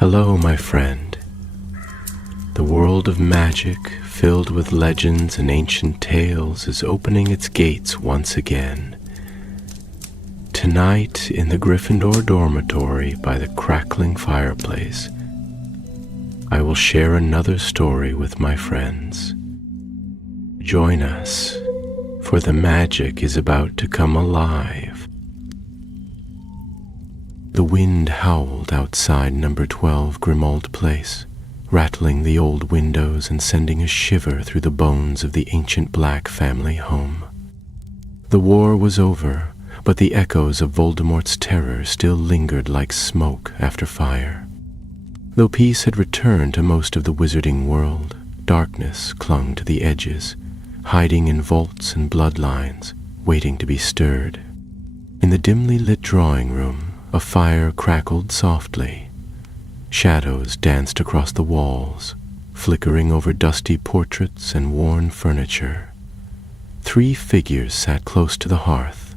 Hello, my friend. The world of magic, filled with legends and ancient tales, is opening its gates once again. Tonight, in the Gryffindor dormitory by the crackling fireplace, I will share another story with my friends. Join us, for the magic is about to come alive. The wind howled outside number 12 Grimmauld Place, rattling the old windows and sending a shiver through the bones of the ancient Black family home. The war was over, but the echoes of Voldemort's terror still lingered like smoke after fire. Though peace had returned to most of the wizarding world, darkness clung to the edges, hiding in vaults and bloodlines, waiting to be stirred. In the dimly lit drawing room, a fire crackled softly. Shadows danced across the walls, flickering over dusty portraits and worn furniture. 3 figures sat close to the hearth,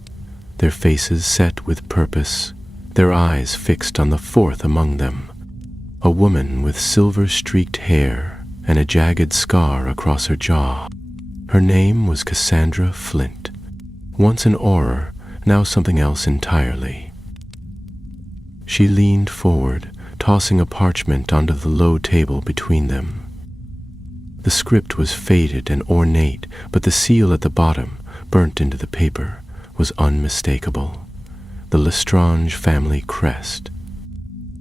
their faces set with purpose, their eyes fixed on the 4th among them, a woman with silver-streaked hair and a jagged scar across her jaw. Her name was Cassandra Flint, once an Auror, now something else entirely. She leaned forward, tossing a parchment onto the low table between them. The script was faded and ornate, but the seal at the bottom, burnt into the paper, was unmistakable. The Lestrange family crest.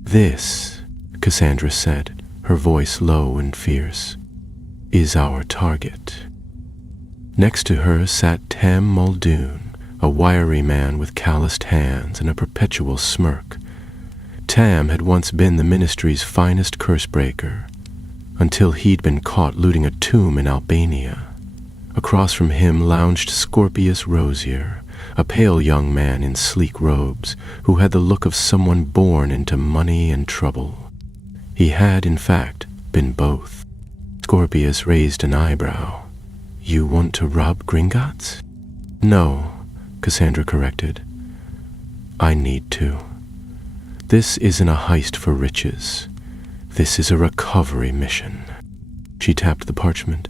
"This," Cassandra said, her voice low and fierce, "is our target." Next to her sat Tam Muldoon, a wiry man with calloused hands and a perpetual smirk. Tam had once been the Ministry's finest curse-breaker, until he'd been caught looting a tomb in Albania. Across from him lounged Scorpius Rosier, a pale young man in sleek robes, who had the look of someone born into money and trouble. He had, in fact, been both. Scorpius raised an eyebrow. "You want to rob Gringotts?" "No," Cassandra corrected. "I need to. This isn't a heist for riches. This is a recovery mission." She tapped the parchment.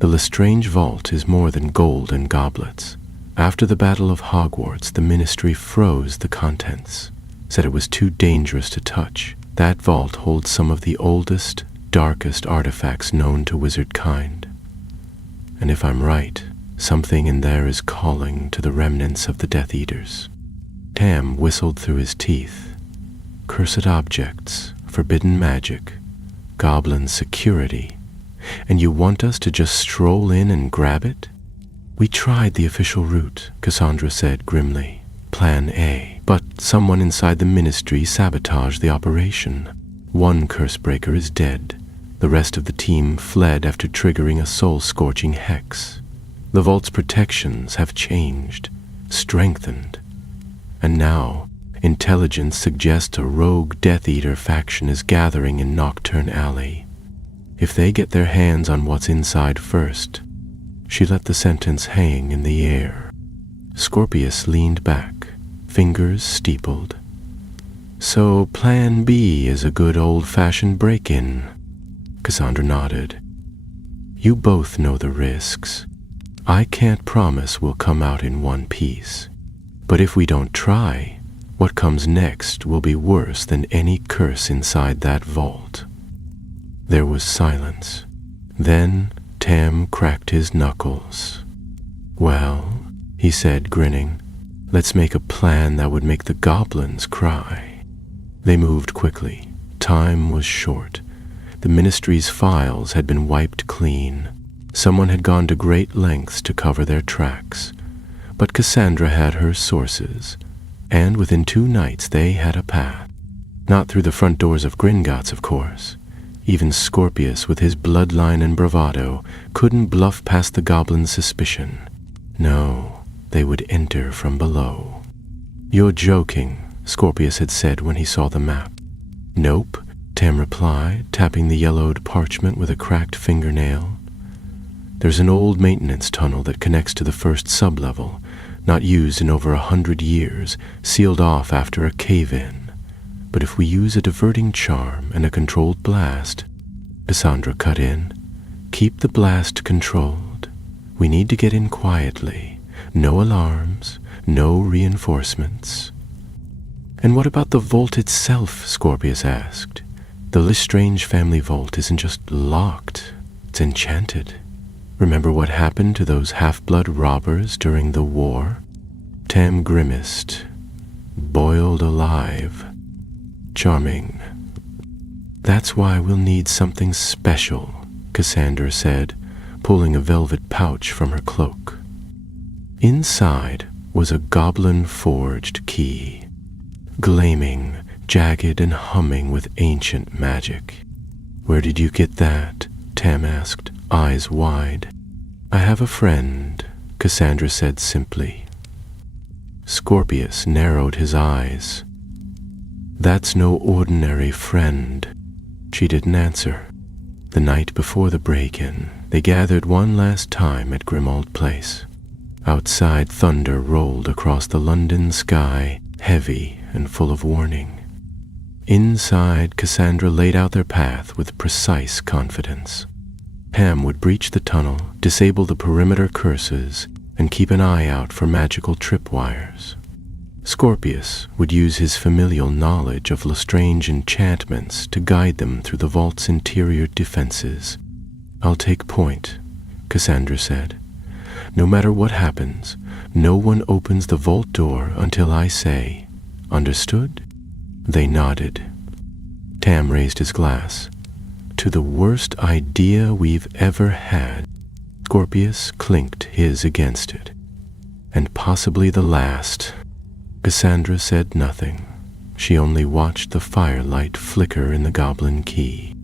"The Lestrange vault is more than gold and goblets. After the Battle of Hogwarts, the Ministry froze the contents, said it was too dangerous to touch. That vault holds some of the oldest, darkest artifacts known to wizard kind. And if I'm right, something in there is calling to the remnants of the Death Eaters." Tam whistled through his teeth. "Cursed objects, forbidden magic, goblin security, and you want us to just stroll in and grab it?" "We tried the official route," Cassandra said grimly. "Plan A. But someone inside the Ministry sabotaged the operation. One curse-breaker is dead. The rest of the team fled after triggering a soul-scorching hex. The vault's protections have changed, strengthened, and now intelligence suggests a rogue Death Eater faction is gathering in Nocturne Alley. If they get their hands on what's inside first." She let the sentence hang in the air. Scorpius leaned back, fingers steepled. "So Plan B is a good old-fashioned break-in?" Cassandra nodded. "You both know the risks. I can't promise we'll come out in one piece. But if we don't try, what comes next will be worse than any curse inside that vault." There was silence. Then Tam cracked his knuckles. "Well," he said, grinning, "let's make a plan that would make the goblins cry." They moved quickly. Time was short. The Ministry's files had been wiped clean. Someone had gone to great lengths to cover their tracks. But Cassandra had her sources, and within 2 nights they had a path. Not through the front doors of Gringotts, of course. Even Scorpius, with his bloodline and bravado, couldn't bluff past the goblins' suspicion. No, they would enter from below. "You're joking," Scorpius had said when he saw the map. "Nope," Tam replied, tapping the yellowed parchment with a cracked fingernail. "There's an old maintenance tunnel that connects to the first sublevel, not used in over 100 years, sealed off after a cave-in. But if we use a diverting charm and a controlled blast, Cassandra cut in, keep the blast controlled. We need to get in quietly. No alarms, no reinforcements. And what about the vault itself? Scorpius asked. The Lestrange family vault isn't just locked, it's enchanted. Remember what happened to those half-blood robbers during the war? Tam grimaced. Boiled alive. Charming. That's why we'll need something special, Cassandra said, pulling a velvet pouch from her cloak. Inside was a goblin-forged key, gleaming, jagged and humming with ancient magic. Where did you get that? Tam asked, eyes wide. I have a friend, Cassandra said simply. Scorpius narrowed his eyes. That's no ordinary friend. She didn't answer. The night before the break-in, they gathered one last time at Grimmauld Place. Outside, thunder rolled across the London sky, heavy and full of warning. Inside, Cassandra laid out their path with precise confidence. Pam would breach the tunnel, disable the perimeter curses, and keep an eye out for magical tripwires. Scorpius would use his familial knowledge of Lestrange enchantments to guide them through the vault's interior defenses. I'll take point, Cassandra said. No matter what happens, no one opens the vault door until I say, understood? They nodded. Tam raised his glass. To the worst idea we've ever had. Scorpius clinked his against it. And possibly the last. Cassandra said nothing. She only watched the firelight flicker in the goblin key.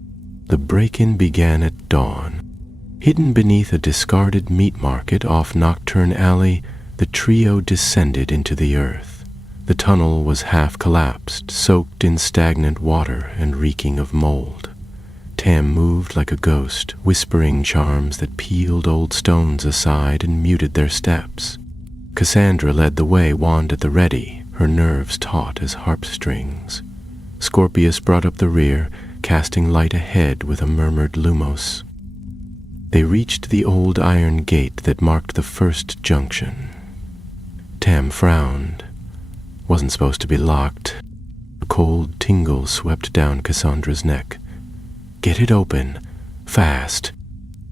The break-in began at dawn. Hidden beneath a discarded meat market off Nocturne Alley, the trio descended into the earth. The tunnel was half collapsed, soaked in stagnant water and reeking of mold. Tam moved like a ghost, whispering charms that peeled old stones aside and muted their steps. Cassandra led the way, wand at the ready, her nerves taut as harp strings. Scorpius brought up the rear, casting light ahead with a murmured lumos. They reached the old iron gate that marked the first junction. Tam frowned. Wasn't supposed to be locked. A cold tingle swept down Cassandra's neck. Get it open. Fast.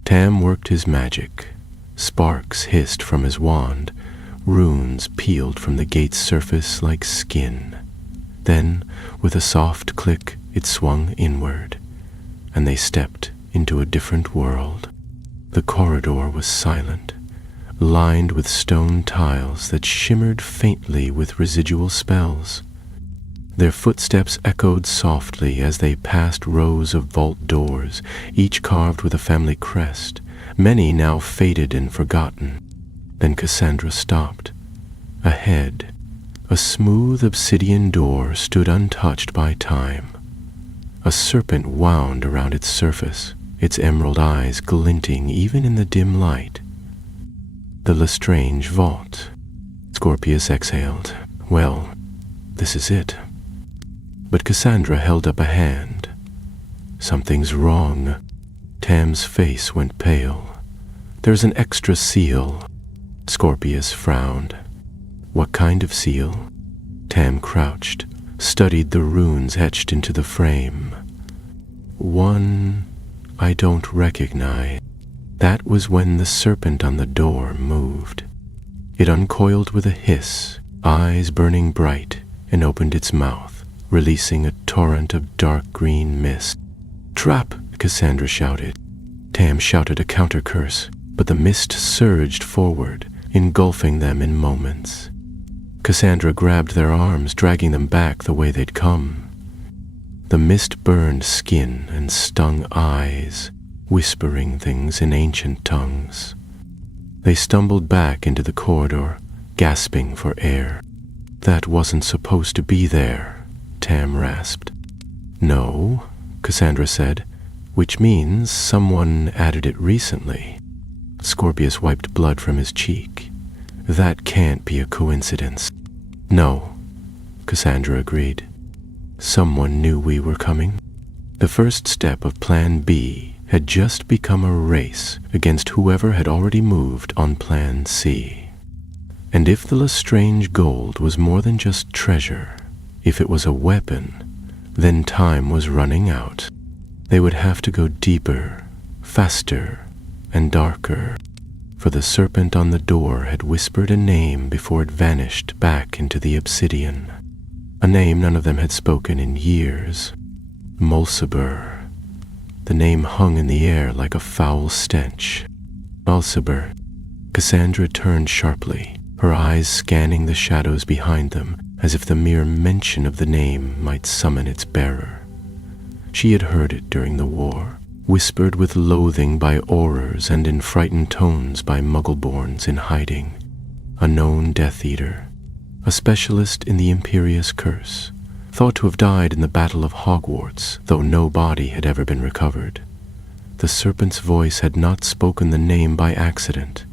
Tam worked his magic. Sparks hissed from his wand. Runes peeled from the gate's surface like skin. Then, with a soft click, it swung inward, and they stepped into a different world. The corridor was silent, lined with stone tiles that shimmered faintly with residual spells. Their footsteps echoed softly as they passed rows of vault doors, each carved with a family crest, many now faded and forgotten. Then Cassandra stopped. Ahead, a smooth obsidian door stood untouched by time. A serpent wound around its surface, its emerald eyes glinting even in the dim light. The Lestrange vault. Scorpius exhaled. Well, this is it. But Cassandra held up a hand. Something's wrong. Tam's face went pale. There's an extra seal. Scorpius frowned. What kind of seal? Tam crouched, studied the runes etched into the frame. One I don't recognize. That was when the serpent on the door moved. It uncoiled with a hiss, eyes burning bright, and opened its mouth, releasing a torrent of dark green mist. Trap! Cassandra shouted. Tam shouted a counter-curse, but the mist surged forward, engulfing them in moments. Cassandra grabbed their arms, dragging them back the way they'd come. The mist burned skin and stung eyes, whispering things in ancient tongues. They stumbled back into the corridor, gasping for air. That wasn't supposed to be there, Tam rasped. No, Cassandra said, which means someone added it recently. Scorpius wiped blood from his cheek. That can't be a coincidence. No, Cassandra agreed. Someone knew we were coming. The first step of Plan B had just become a race against whoever had already moved on Plan C. And if the Lestrange gold was more than just treasure, if it was a weapon, then time was running out. They would have to go deeper, faster, and darker, for the serpent on the door had whispered a name before it vanished back into the obsidian. A name none of them had spoken in years. Mulciber. The name hung in the air like a foul stench. Mulciber. Cassandra turned sharply, her eyes scanning the shadows behind them, as if the mere mention of the name might summon its bearer. She had heard it during the war, whispered with loathing by Aurors and in frightened tones by Muggleborns in hiding. A known Death Eater, a specialist in the Imperious Curse, thought to have died in the Battle of Hogwarts, though no body had ever been recovered. The serpent's voice had not spoken the name by accident.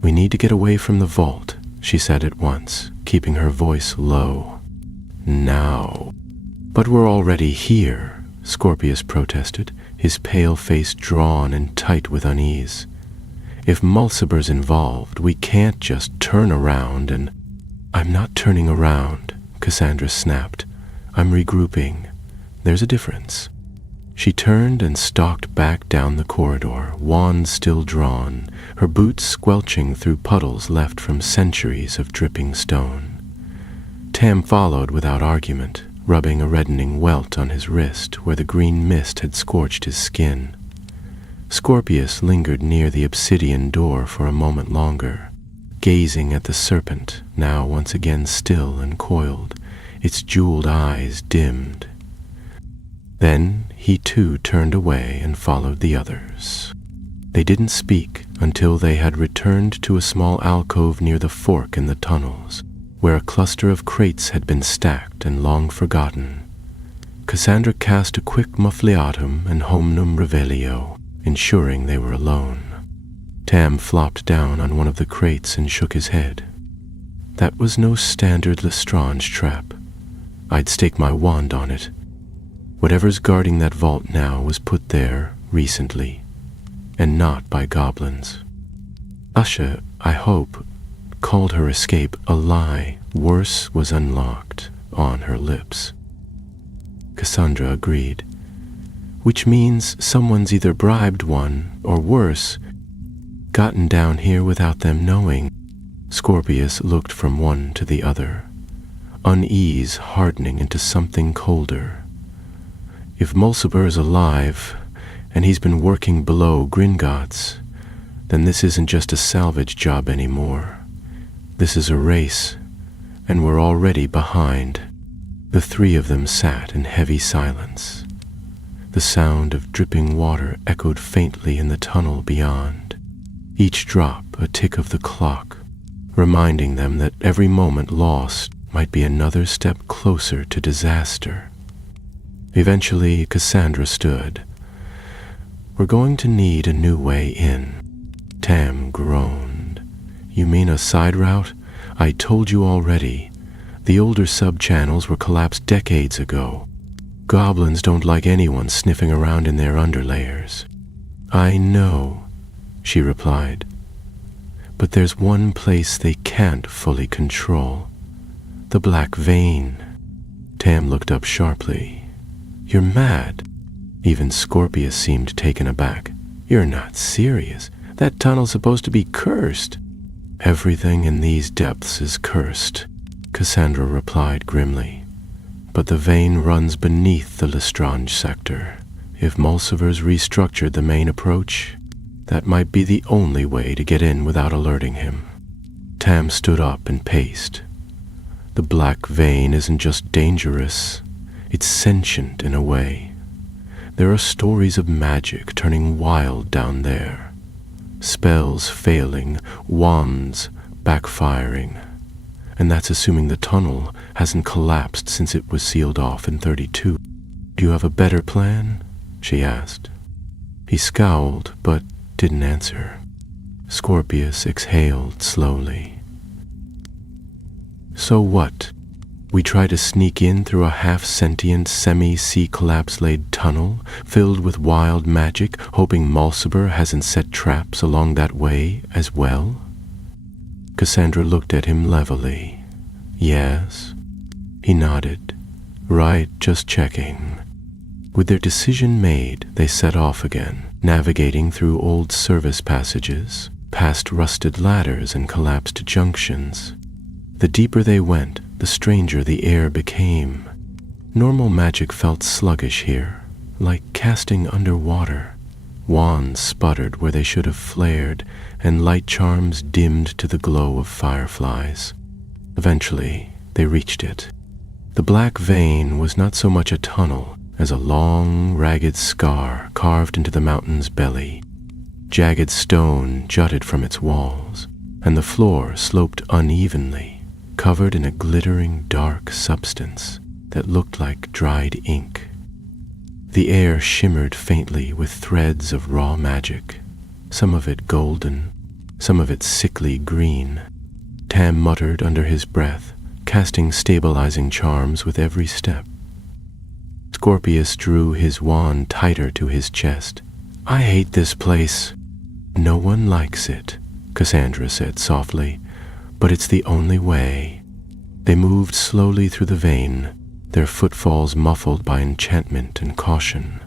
"We need to get away from the vault," she said at once, keeping her voice low. "Now." "But we're already here," Scorpius protested, his pale face drawn and tight with unease. "If Mulciber's involved, we can't just turn around and—" "I'm not turning around," Cassandra snapped. "I'm regrouping. There's a difference." She turned and stalked back down the corridor, wand still drawn, her boots squelching through puddles left from centuries of dripping stone. Tam followed without argument, rubbing a reddening welt on his wrist where the green mist had scorched his skin. Scorpius lingered near the obsidian door for a moment longer, gazing at the serpent, now once again still and coiled, its jeweled eyes dimmed. Then he too turned away and followed the others. They didn't speak until they had returned to a small alcove near the fork in the tunnels, where a cluster of crates had been stacked and long forgotten. Cassandra cast a quick muffliatum and homnum revelio, ensuring they were alone. Tam flopped down on one of the crates and shook his head. "That was no standard Lestrange trap. I'd stake my wand on it. Whatever's guarding that vault now was put there recently, and not by goblins." Usha, I hope, called her escape a lie. Worse was unlocked on her lips. Cassandra agreed. "Which means someone's either bribed one, or worse, gotten down here without them knowing." Scorpius looked from one to the other, unease hardening into something colder. "If Mulciber is alive, and he's been working below Gringotts, then this isn't just a salvage job anymore. This is a race, and we're already behind." The three of them sat in heavy silence. The sound of dripping water echoed faintly in the tunnel beyond, each drop a tick of the clock, reminding them that every moment lost might be another step closer to disaster. Eventually, Cassandra stood. "We're going to need a new way in." Tam groaned. "You mean a side route? I told you already. The older sub-channels were collapsed decades ago. Goblins don't like anyone sniffing around in their underlayers." "I know," she replied. "But there's one place they can't fully control. The Black Vein." Tam looked up sharply. "You're mad." Even Scorpius seemed taken aback. "You're not serious. That tunnel's supposed to be cursed." "Everything in these depths is cursed," Cassandra replied grimly. "But the vein runs beneath the Lestrange sector. If Mulciber's restructured the main approach, that might be the only way to get in without alerting him." Tam stood up and paced. "The Black Vein isn't just dangerous. It's sentient in a way. There are stories of magic turning wild down there. Spells failing, wands backfiring. And that's assuming the tunnel hasn't collapsed since it was sealed off in 32. "Do you have a better plan?" she asked. He scowled, but didn't answer. Scorpius exhaled slowly. "So what?" We try to sneak in through a half-sentient, semi-sea collapse-laid tunnel filled with wild magic, hoping Mulciber hasn't set traps along that way as well? Cassandra looked at him levelly. Yes. He nodded. Right, just checking. With their decision made, they set off again, navigating through old service passages, past rusted ladders and collapsed junctions. The deeper they went, the stranger the air became. Normal magic felt sluggish here, like casting underwater. Wands sputtered where they should have flared, and light charms dimmed to the glow of fireflies. Eventually, they reached it. The black vein was not so much a tunnel as a long, ragged scar carved into the mountain's belly. Jagged stone jutted from its walls, and the floor sloped unevenly, covered in a glittering dark substance that looked like dried ink. The air shimmered faintly with threads of raw magic, some of it golden, some of it sickly green. Tam muttered under his breath, casting stabilizing charms with every step. Scorpius drew his wand tighter to his chest. I hate this place. No one likes it, Cassandra said softly, but it's the only way. They moved slowly through the vein, their footfalls muffled by enchantment and caution.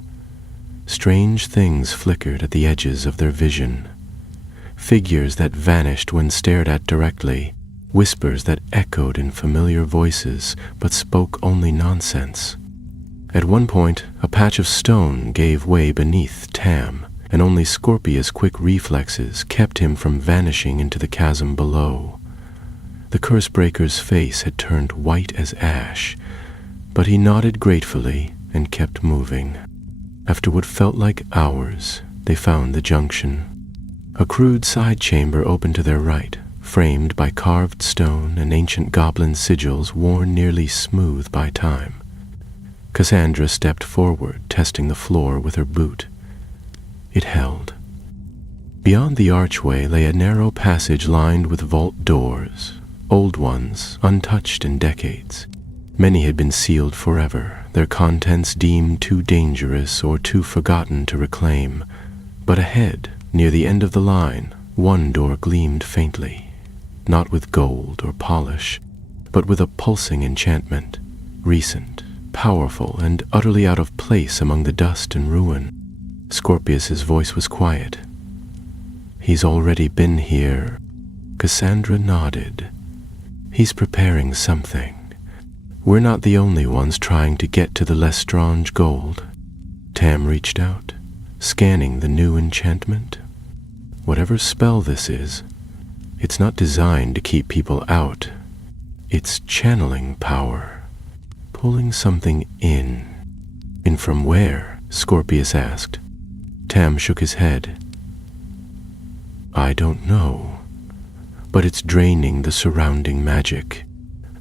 Strange things flickered at the edges of their vision. Figures that vanished when stared at directly, whispers that echoed in familiar voices but spoke only nonsense. At one point, a patch of stone gave way beneath Tam, and only Scorpius' quick reflexes kept him from vanishing into the chasm below. The Cursebreaker's face had turned white as ash, but he nodded gratefully and kept moving. After what felt like hours, they found the junction. A crude side chamber opened to their right, framed by carved stone and ancient goblin sigils worn nearly smooth by time. Cassandra stepped forward, testing the floor with her boot. It held. Beyond the archway lay a narrow passage lined with vault doors, old ones, untouched in decades. Many had been sealed forever, their contents deemed too dangerous or too forgotten to reclaim. But ahead, near the end of the line, one door gleamed faintly, not with gold or polish, but with a pulsing enchantment, recent, powerful, and utterly out of place among the dust and ruin. Scorpius's voice was quiet. He's already been here. Cassandra nodded. He's preparing something. We're not the only ones trying to get to the Lestrange gold. Tam reached out, scanning the new enchantment. Whatever spell this is, it's not designed to keep people out. It's channeling power, pulling something in. In from where? Scorpius asked. Tam shook his head. I don't know, but it's draining the surrounding magic.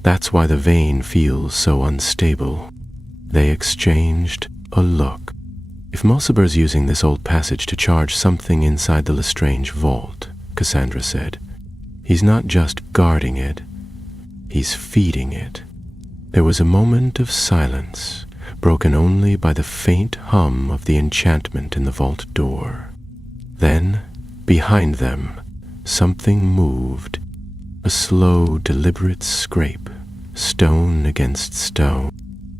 That's why the vein feels so unstable. They exchanged a look. If Mulciber's using this old passage to charge something inside the Lestrange vault, Cassandra said, he's not just guarding it, he's feeding it. There was a moment of silence, broken only by the faint hum of the enchantment in the vault door. Then, behind them, something moved. A slow, deliberate scrape, stone against stone.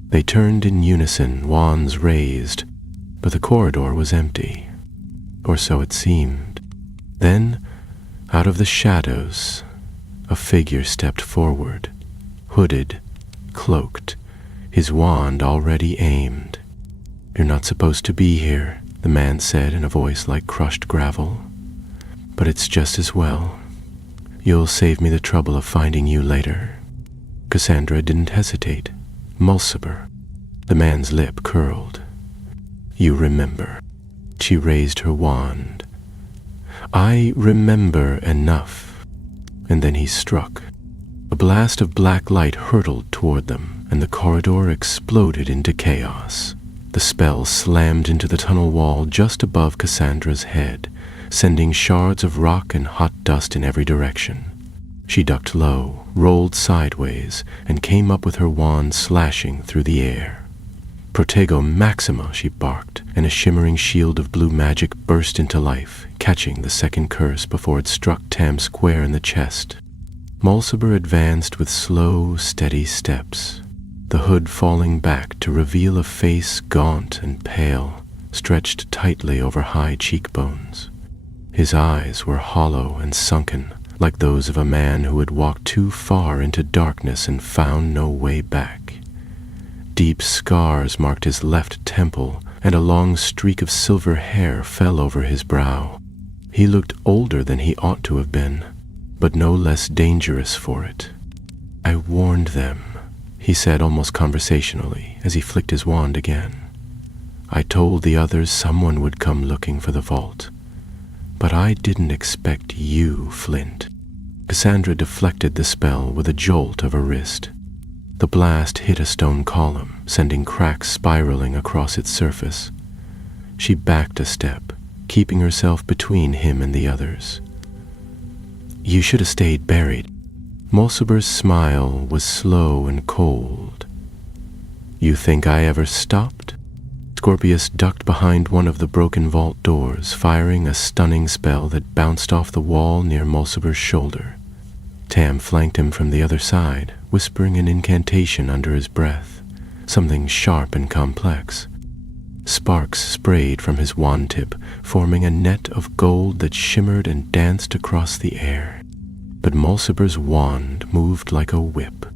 They turned in unison, wands raised, but the corridor was empty, or so it seemed. Then, out of the shadows, a figure stepped forward, hooded, cloaked, his wand already aimed. You're not supposed to be here, the man said in a voice like crushed gravel, but it's just as well. You'll save me the trouble of finding you later. Cassandra didn't hesitate. Mulciber. The man's lip curled. You remember. She raised her wand. I remember enough. And then he struck. A blast of black light hurtled toward them, and the corridor exploded into chaos. The spell slammed into the tunnel wall just above Cassandra's head, sending shards of rock and hot dust in every direction. She ducked low, rolled sideways, and came up with her wand slashing through the air. "Protego Maxima," she barked, and a shimmering shield of blue magic burst into life, catching the second curse before it struck Tam square in the chest. Mulciber advanced with slow, steady steps, the hood falling back to reveal a face gaunt and pale, stretched tightly over high cheekbones. His eyes were hollow and sunken, like those of a man who had walked too far into darkness and found no way back. Deep scars marked his left temple, and a long streak of silver hair fell over his brow. He looked older than he ought to have been, but no less dangerous for it. "I warned them," he said almost conversationally as he flicked his wand again. "I told the others someone would come looking for the vault. But I didn't expect you, Flint." Cassandra deflected the spell with a jolt of her wrist. The blast hit a stone column, sending cracks spiraling across its surface. She backed a step, keeping herself between him and the others. "You should have stayed buried." Mulciber's smile was slow and cold. "You think I ever stopped?" Scorpius ducked behind one of the broken vault doors, firing a stunning spell that bounced off the wall near Mulciber's shoulder. Tam flanked him from the other side, whispering an incantation under his breath, something sharp and complex. Sparks sprayed from his wand tip, forming a net of gold that shimmered and danced across the air. But Mulciber's wand moved like a whip.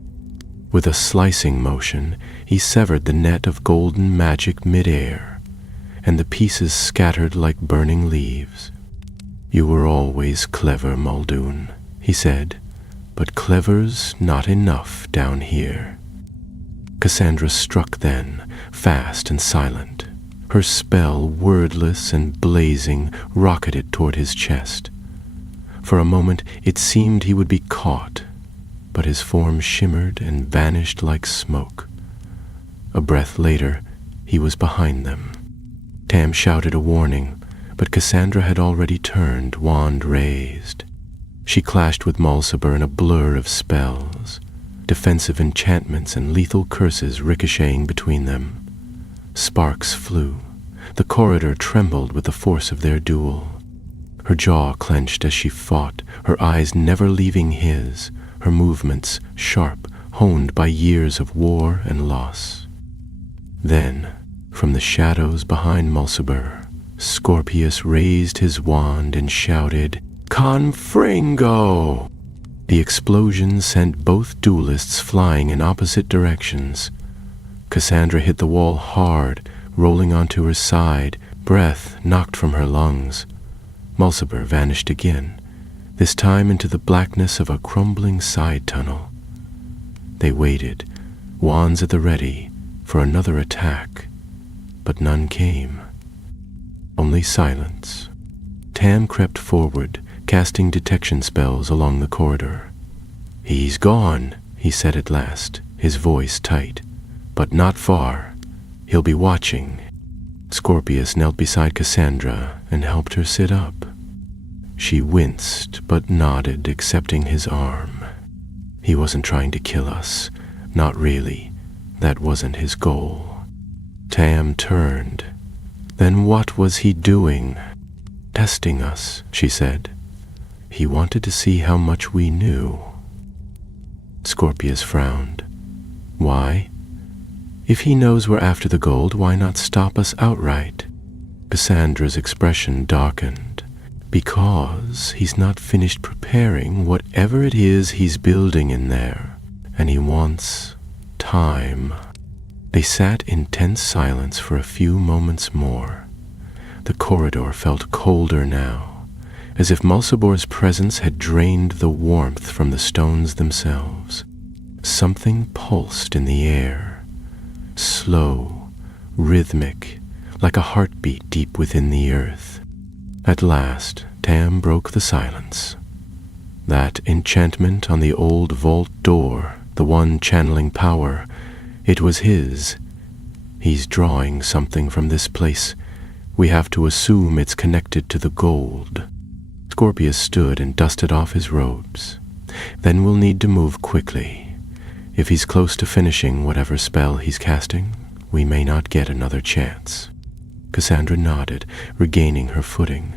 With a slicing motion, he severed the net of golden magic mid-air, and the pieces scattered like burning leaves. "You were always clever, Muldoon," he said, "but clever's not enough down here." Cassandra struck then, fast and silent. Her spell, wordless and blazing, rocketed toward his chest. For a moment it seemed he would be caught, but his form shimmered and vanished like smoke. A breath later, he was behind them. Tam shouted a warning, but Cassandra had already turned, wand raised. She clashed with Mulciber in a blur of spells, defensive enchantments and lethal curses ricocheting between them. Sparks flew. The corridor trembled with the force of their duel. Her jaw clenched as she fought, her eyes never leaving his, her movements sharp, honed by years of war and loss. Then, from the shadows behind Mulciber, Scorpius raised his wand and shouted, "Confringo!" The explosion sent both duelists flying in opposite directions. Cassandra hit the wall hard, rolling onto her side, breath knocked from her lungs. Mulciber vanished again, this time into the blackness of a crumbling side tunnel. They waited, wands at the ready, for another attack, but none came. Only silence. Tam crept forward, casting detection spells along the corridor. "He's gone," he said at last, his voice tight. "But not far. He'll be watching." Scorpius knelt beside Cassandra and helped her sit up. She winced but nodded, accepting his arm. He wasn't trying to kill us. Not really. That wasn't his goal. Tam turned. Then what was he doing? "Testing us," she said. "He wanted to see how much we knew." Scorpius frowned. "Why? If he knows we're after the gold, why not stop us outright?" Cassandra's expression darkened. "Because he's not finished preparing whatever it is he's building in there, and he wants time." They sat in tense silence for a few moments more. The corridor felt colder now, as if Mulciber's presence had drained the warmth from the stones themselves. Something pulsed in the air, slow, rhythmic, like a heartbeat deep within the earth. At last, Tam broke the silence. That enchantment on the old vault door, the one channeling power, it was his. "He's drawing something from this place. We have to assume it's connected to the gold." Scorpius stood and dusted off his robes. Then we'll need to move quickly. If he's close to finishing whatever spell he's casting, we may not get another chance." Cassandra nodded, regaining her footing.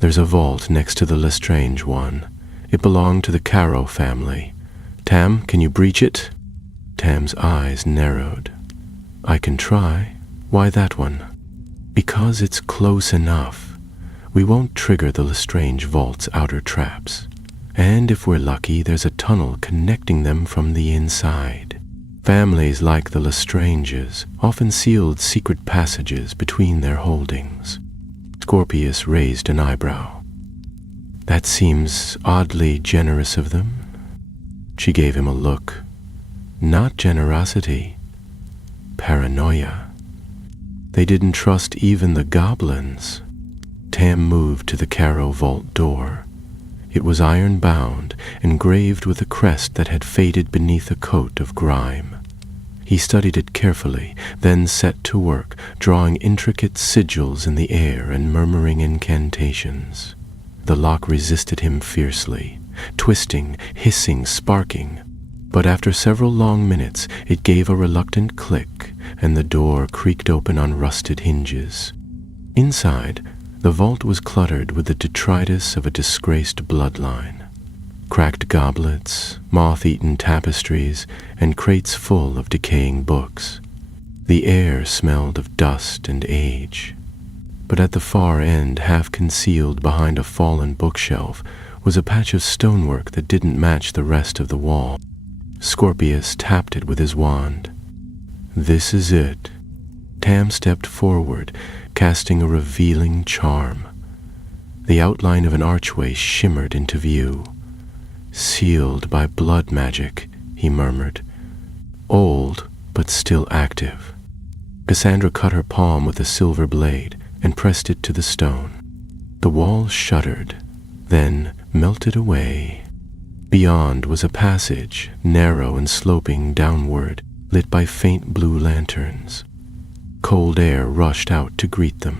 "There's a vault next to the Lestrange one. It belonged to the Caro family. Tam, can you breach it?" Tam's eyes narrowed. "I can try. Why that one?" "Because it's close enough. We won't trigger the Lestrange vault's outer traps. And if we're lucky, there's a tunnel connecting them from the inside. Families like the Lestranges often sealed secret passages between their holdings." Scorpius raised an eyebrow. "That seems oddly generous of them." She gave him a look. Not generosity, paranoia. They didn't trust even the goblins. Tam moved to the Caro vault door. It was iron-bound, engraved with a crest that had faded beneath a coat of grime. He studied it carefully, then set to work, drawing intricate sigils in the air and murmuring incantations. The lock resisted him fiercely, twisting, hissing, sparking. But after several long minutes, it gave a reluctant click, and the door creaked open on rusted hinges. Inside, the vault was cluttered with the detritus of a disgraced bloodline. Cracked goblets, moth-eaten tapestries, and crates full of decaying books. The air smelled of dust and age. But at the far end, half concealed behind a fallen bookshelf, was a patch of stonework that didn't match the rest of the wall. Scorpius tapped it with his wand. "This is it." Tam stepped forward, casting a revealing charm. The outline of an archway shimmered into view. "Sealed by blood magic," he murmured. "Old, but still active." Cassandra cut her palm with a silver blade and pressed it to the stone. The wall shuddered, then melted away. Beyond was a passage, narrow and sloping downward, lit by faint blue lanterns. Cold air rushed out to greet them.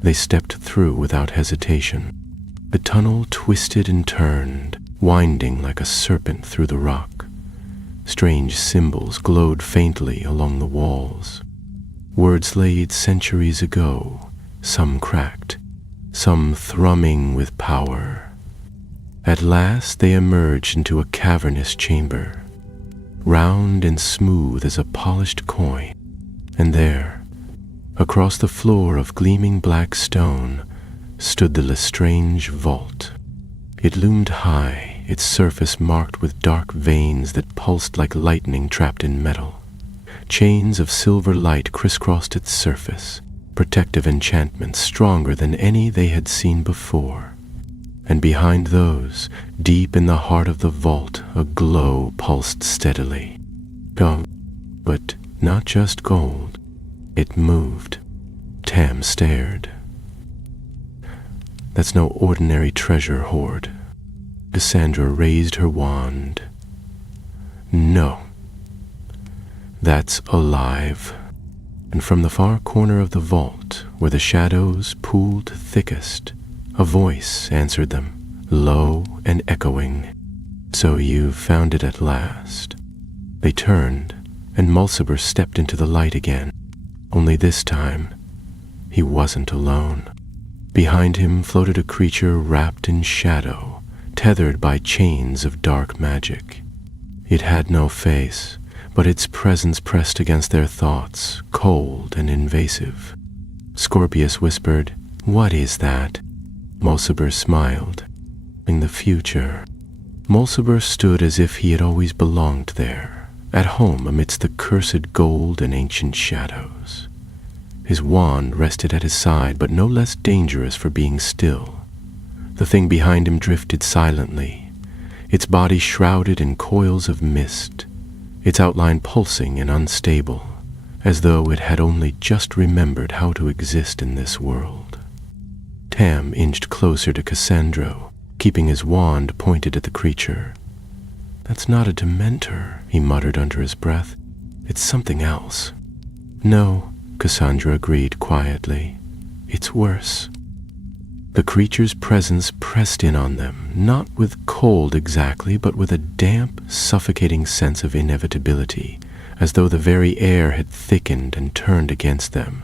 They stepped through without hesitation. The tunnel twisted and turned, winding like a serpent through the rock. Strange symbols glowed faintly along the walls. Words laid centuries ago, some cracked, some thrumming with power. At last they emerged into a cavernous chamber, round and smooth as a polished coin, and there, across the floor of gleaming black stone, stood the Lestrange vault. It loomed high, its surface marked with dark veins that pulsed like lightning trapped in metal. Chains of silver light crisscrossed its surface, protective enchantments stronger than any they had seen before. And behind those, deep in the heart of the vault, a glow pulsed steadily. Gold, but not just gold. It moved. Tam stared. "That's no ordinary treasure hoard." Cassandra raised her wand. "No. That's alive." And from the far corner of the vault, where the shadows pooled thickest, a voice answered them, low and echoing. "So you've found it at last." They turned, and Mulciber stepped into the light again. Only this time, he wasn't alone. Behind him floated a creature wrapped in shadow, tethered by chains of dark magic. It had no face, but its presence pressed against their thoughts, cold and invasive. Scorpius whispered, "What is that?" Mulciber smiled. "In the future." Mulciber stood as if he had always belonged there, at home amidst the cursed gold and ancient shadows. His wand rested at his side, but no less dangerous for being still. The thing behind him drifted silently, its body shrouded in coils of mist, its outline pulsing and unstable, as though it had only just remembered how to exist in this world. Tam inched closer to Cassandra, keeping his wand pointed at the creature. "That's not a Dementor," he muttered under his breath. "It's something else." "No," Cassandra agreed quietly. "It's worse." The creature's presence pressed in on them, not with cold exactly, but with a damp, suffocating sense of inevitability, as though the very air had thickened and turned against them.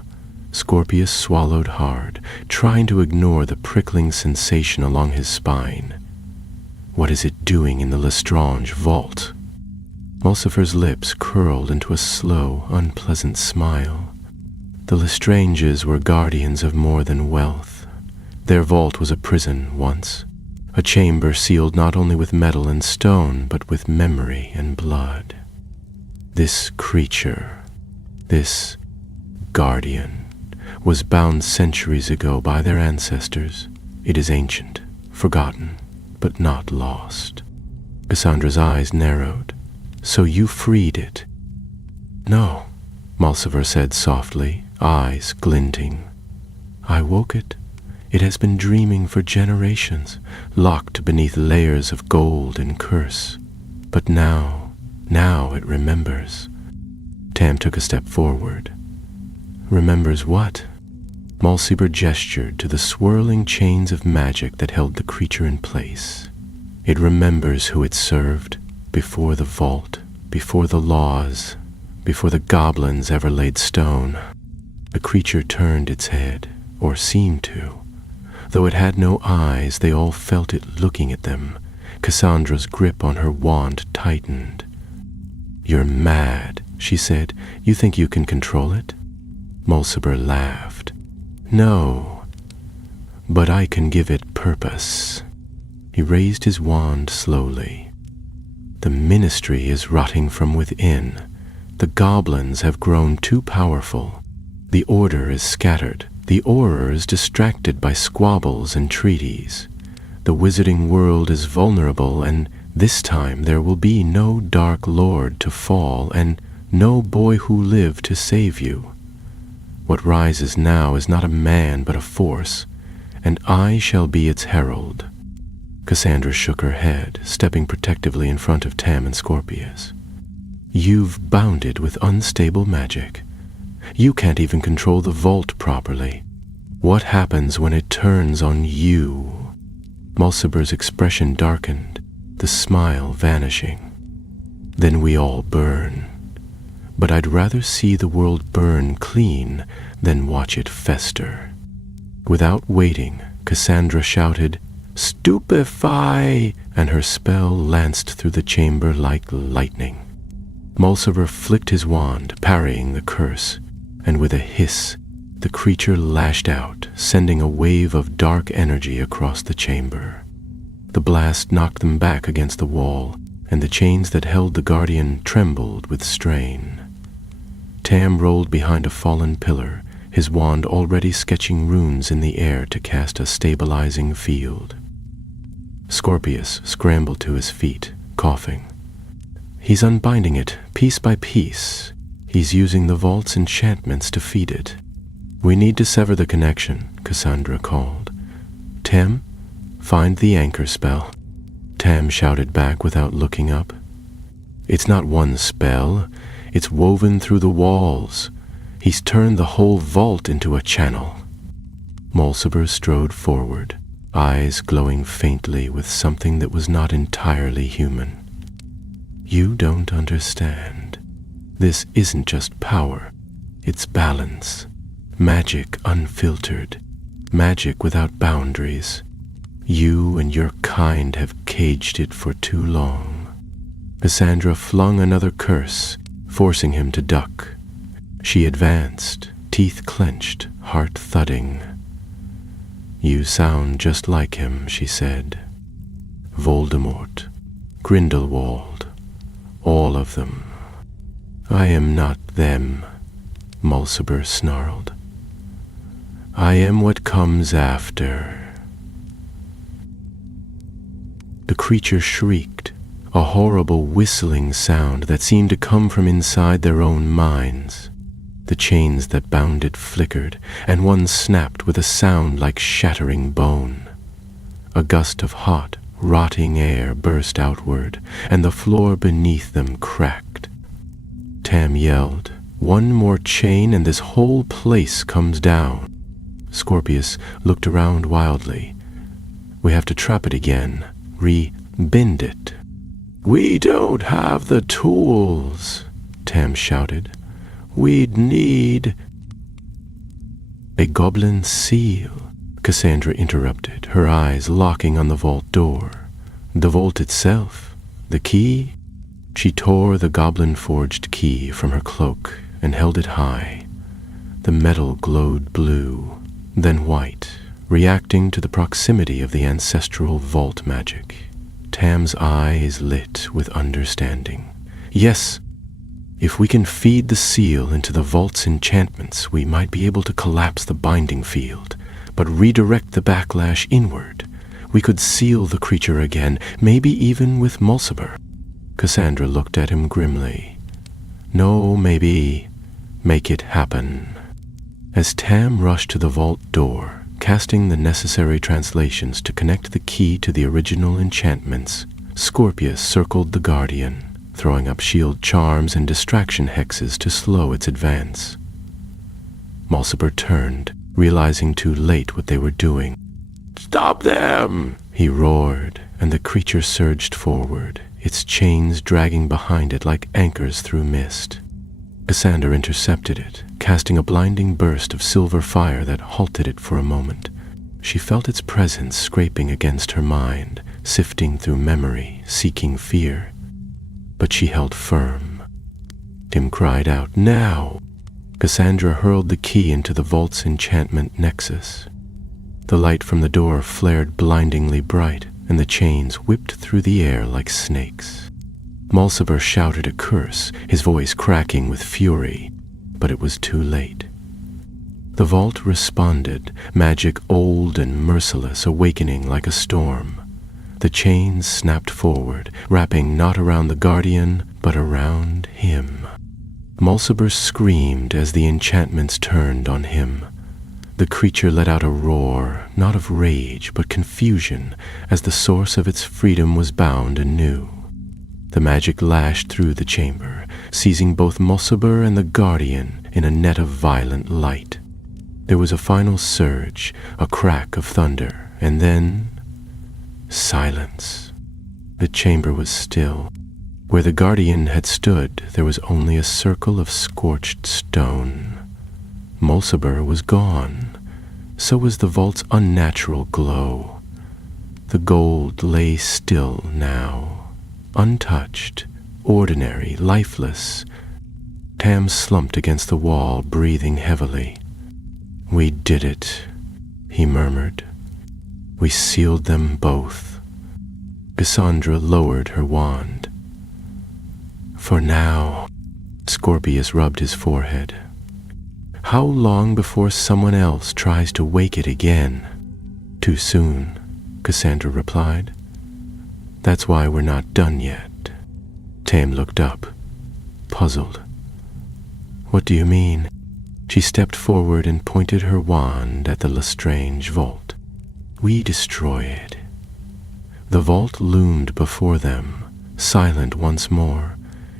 Scorpius swallowed hard, trying to ignore the prickling sensation along his spine. What is it doing in the Lestrange vault? Mulcifer's lips curled into a slow, unpleasant smile. The Lestranges were guardians of more than wealth. Their vault was a prison once, a chamber sealed not only with metal and stone, but with memory and blood. This creature, this guardian, was bound centuries ago by their ancestors. It is ancient, forgotten, but not lost. Cassandra's eyes narrowed. So you freed it? No, Mulcifer said softly, eyes glinting. I woke it. It has been dreaming for generations, locked beneath layers of gold and curse. But now it remembers. Tam took a step forward. Remembers what? Mulcifer gestured to the swirling chains of magic that held the creature in place. It remembers who it served, before the vault, before the laws, before the goblins ever laid stone. The creature turned its head, or seemed to. Though it had no eyes, they all felt it looking at them. Cassandra's grip on her wand tightened. You're mad, she said. You think you can control it? Mulcifer laughed. No, but I can give it purpose. He raised his wand slowly. The ministry is rotting from within. The goblins have grown too powerful. The order is scattered. The Auror is distracted by squabbles and treaties. The wizarding world is vulnerable, and this time there will be no dark lord to fall, and no boy who lived to save you. What rises now is not a man but a force, and I shall be its herald. Cassandra shook her head, stepping protectively in front of Tam and Scorpius. You've bound it with unstable magic. You can't even control the vault properly. What happens when it turns on you? Mulcifer's expression darkened, the smile vanishing. Then we all burn. But I'd rather see the world burn clean than watch it fester. Without waiting, Cassandra shouted, Stupefy! And her spell lanced through the chamber like lightning. Mulcifer flicked his wand, parrying the curse, and with a hiss, the creature lashed out, sending a wave of dark energy across the chamber. The blast knocked them back against the wall, and the chains that held the guardian trembled with strain. Tam rolled behind a fallen pillar, his wand already sketching runes in the air to cast a stabilizing field. Scorpius scrambled to his feet, coughing. He's unbinding it, piece by piece. He's using the vault's enchantments to feed it. We need to sever the connection, Cassandra called. Tam, find the anchor spell. Tam shouted back without looking up. It's not one spell. It's woven through the walls. He's turned the whole vault into a channel. Mulcifer strode forward, eyes glowing faintly with something that was not entirely human. You don't understand. This isn't just power. It's balance. Magic unfiltered. Magic without boundaries. You and your kind have caged it for too long. Cassandra flung another curse, forcing him to duck. She advanced, teeth clenched, heart thudding. You sound just like him, she said. Voldemort, Grindelwald, all of them. I am not them, Mulcifer snarled. I am what comes after. The creature shrieked, a horrible whistling sound that seemed to come from inside their own minds. The chains that bound it flickered, and one snapped with a sound like shattering bone. A gust of hot, rotting air burst outward, and the floor beneath them cracked. Tam yelled, One more chain and this whole place comes down. Scorpius looked around wildly. We have to trap it again, re-bend it. We don't have the tools, Tam shouted. We'd need... A goblin seal, Cassandra interrupted, her eyes locking on the vault door. The vault itself, the key. She tore the goblin-forged key from her cloak and held it high. The metal glowed blue, then white, reacting to the proximity of the ancestral vault magic. Tam's eyes lit with understanding. Yes, if we can feed the seal into the vault's enchantments, we might be able to collapse the binding field, but redirect the backlash inward. We could seal the creature again, maybe even with Mulciber. Cassandra looked at him grimly. No, maybe. Make it happen. As Tam rushed to the vault door, casting the necessary translations to connect the key to the original enchantments, Scorpius circled the Guardian, throwing up shield charms and distraction hexes to slow its advance. Mulciber turned, realizing too late what they were doing. "Stop them!" he roared, and the creature surged forward, its chains dragging behind it like anchors through mist. Cassandra intercepted it, casting a blinding burst of silver fire that halted it for a moment. She felt its presence scraping against her mind, sifting through memory, seeking fear. But she held firm. Tim cried out, "Now!" Cassandra hurled the key into the vault's enchantment nexus. The light from the door flared blindingly bright, and the chains whipped through the air like snakes. Mulciber shouted a curse, his voice cracking with fury, but it was too late. The vault responded, magic old and merciless awakening like a storm. The chains snapped forward, wrapping not around the Guardian, but around him. Mulciber screamed as the enchantments turned on him. The creature let out a roar, not of rage, but confusion, as the source of its freedom was bound anew. The magic lashed through the chamber, seizing both Mulciber and the Guardian in a net of violent light. There was a final surge, a crack of thunder, and then... silence. The chamber was still. Where the Guardian had stood, there was only a circle of scorched stone. Mulciber was gone. So was the vault's unnatural glow. The gold lay still now, untouched, ordinary, lifeless. Tam slumped against the wall, breathing heavily. "We did it," he murmured. "We sealed them both." Cassandra lowered her wand. "For now," Scorpius rubbed his forehead. "How long before someone else tries to wake it again?" "Too soon," Cassandra replied. "That's why we're not done yet." Tam looked up, puzzled. "What do you mean?" She stepped forward and pointed her wand at the Lestrange vault. "We destroy it." The vault loomed before them, silent once more,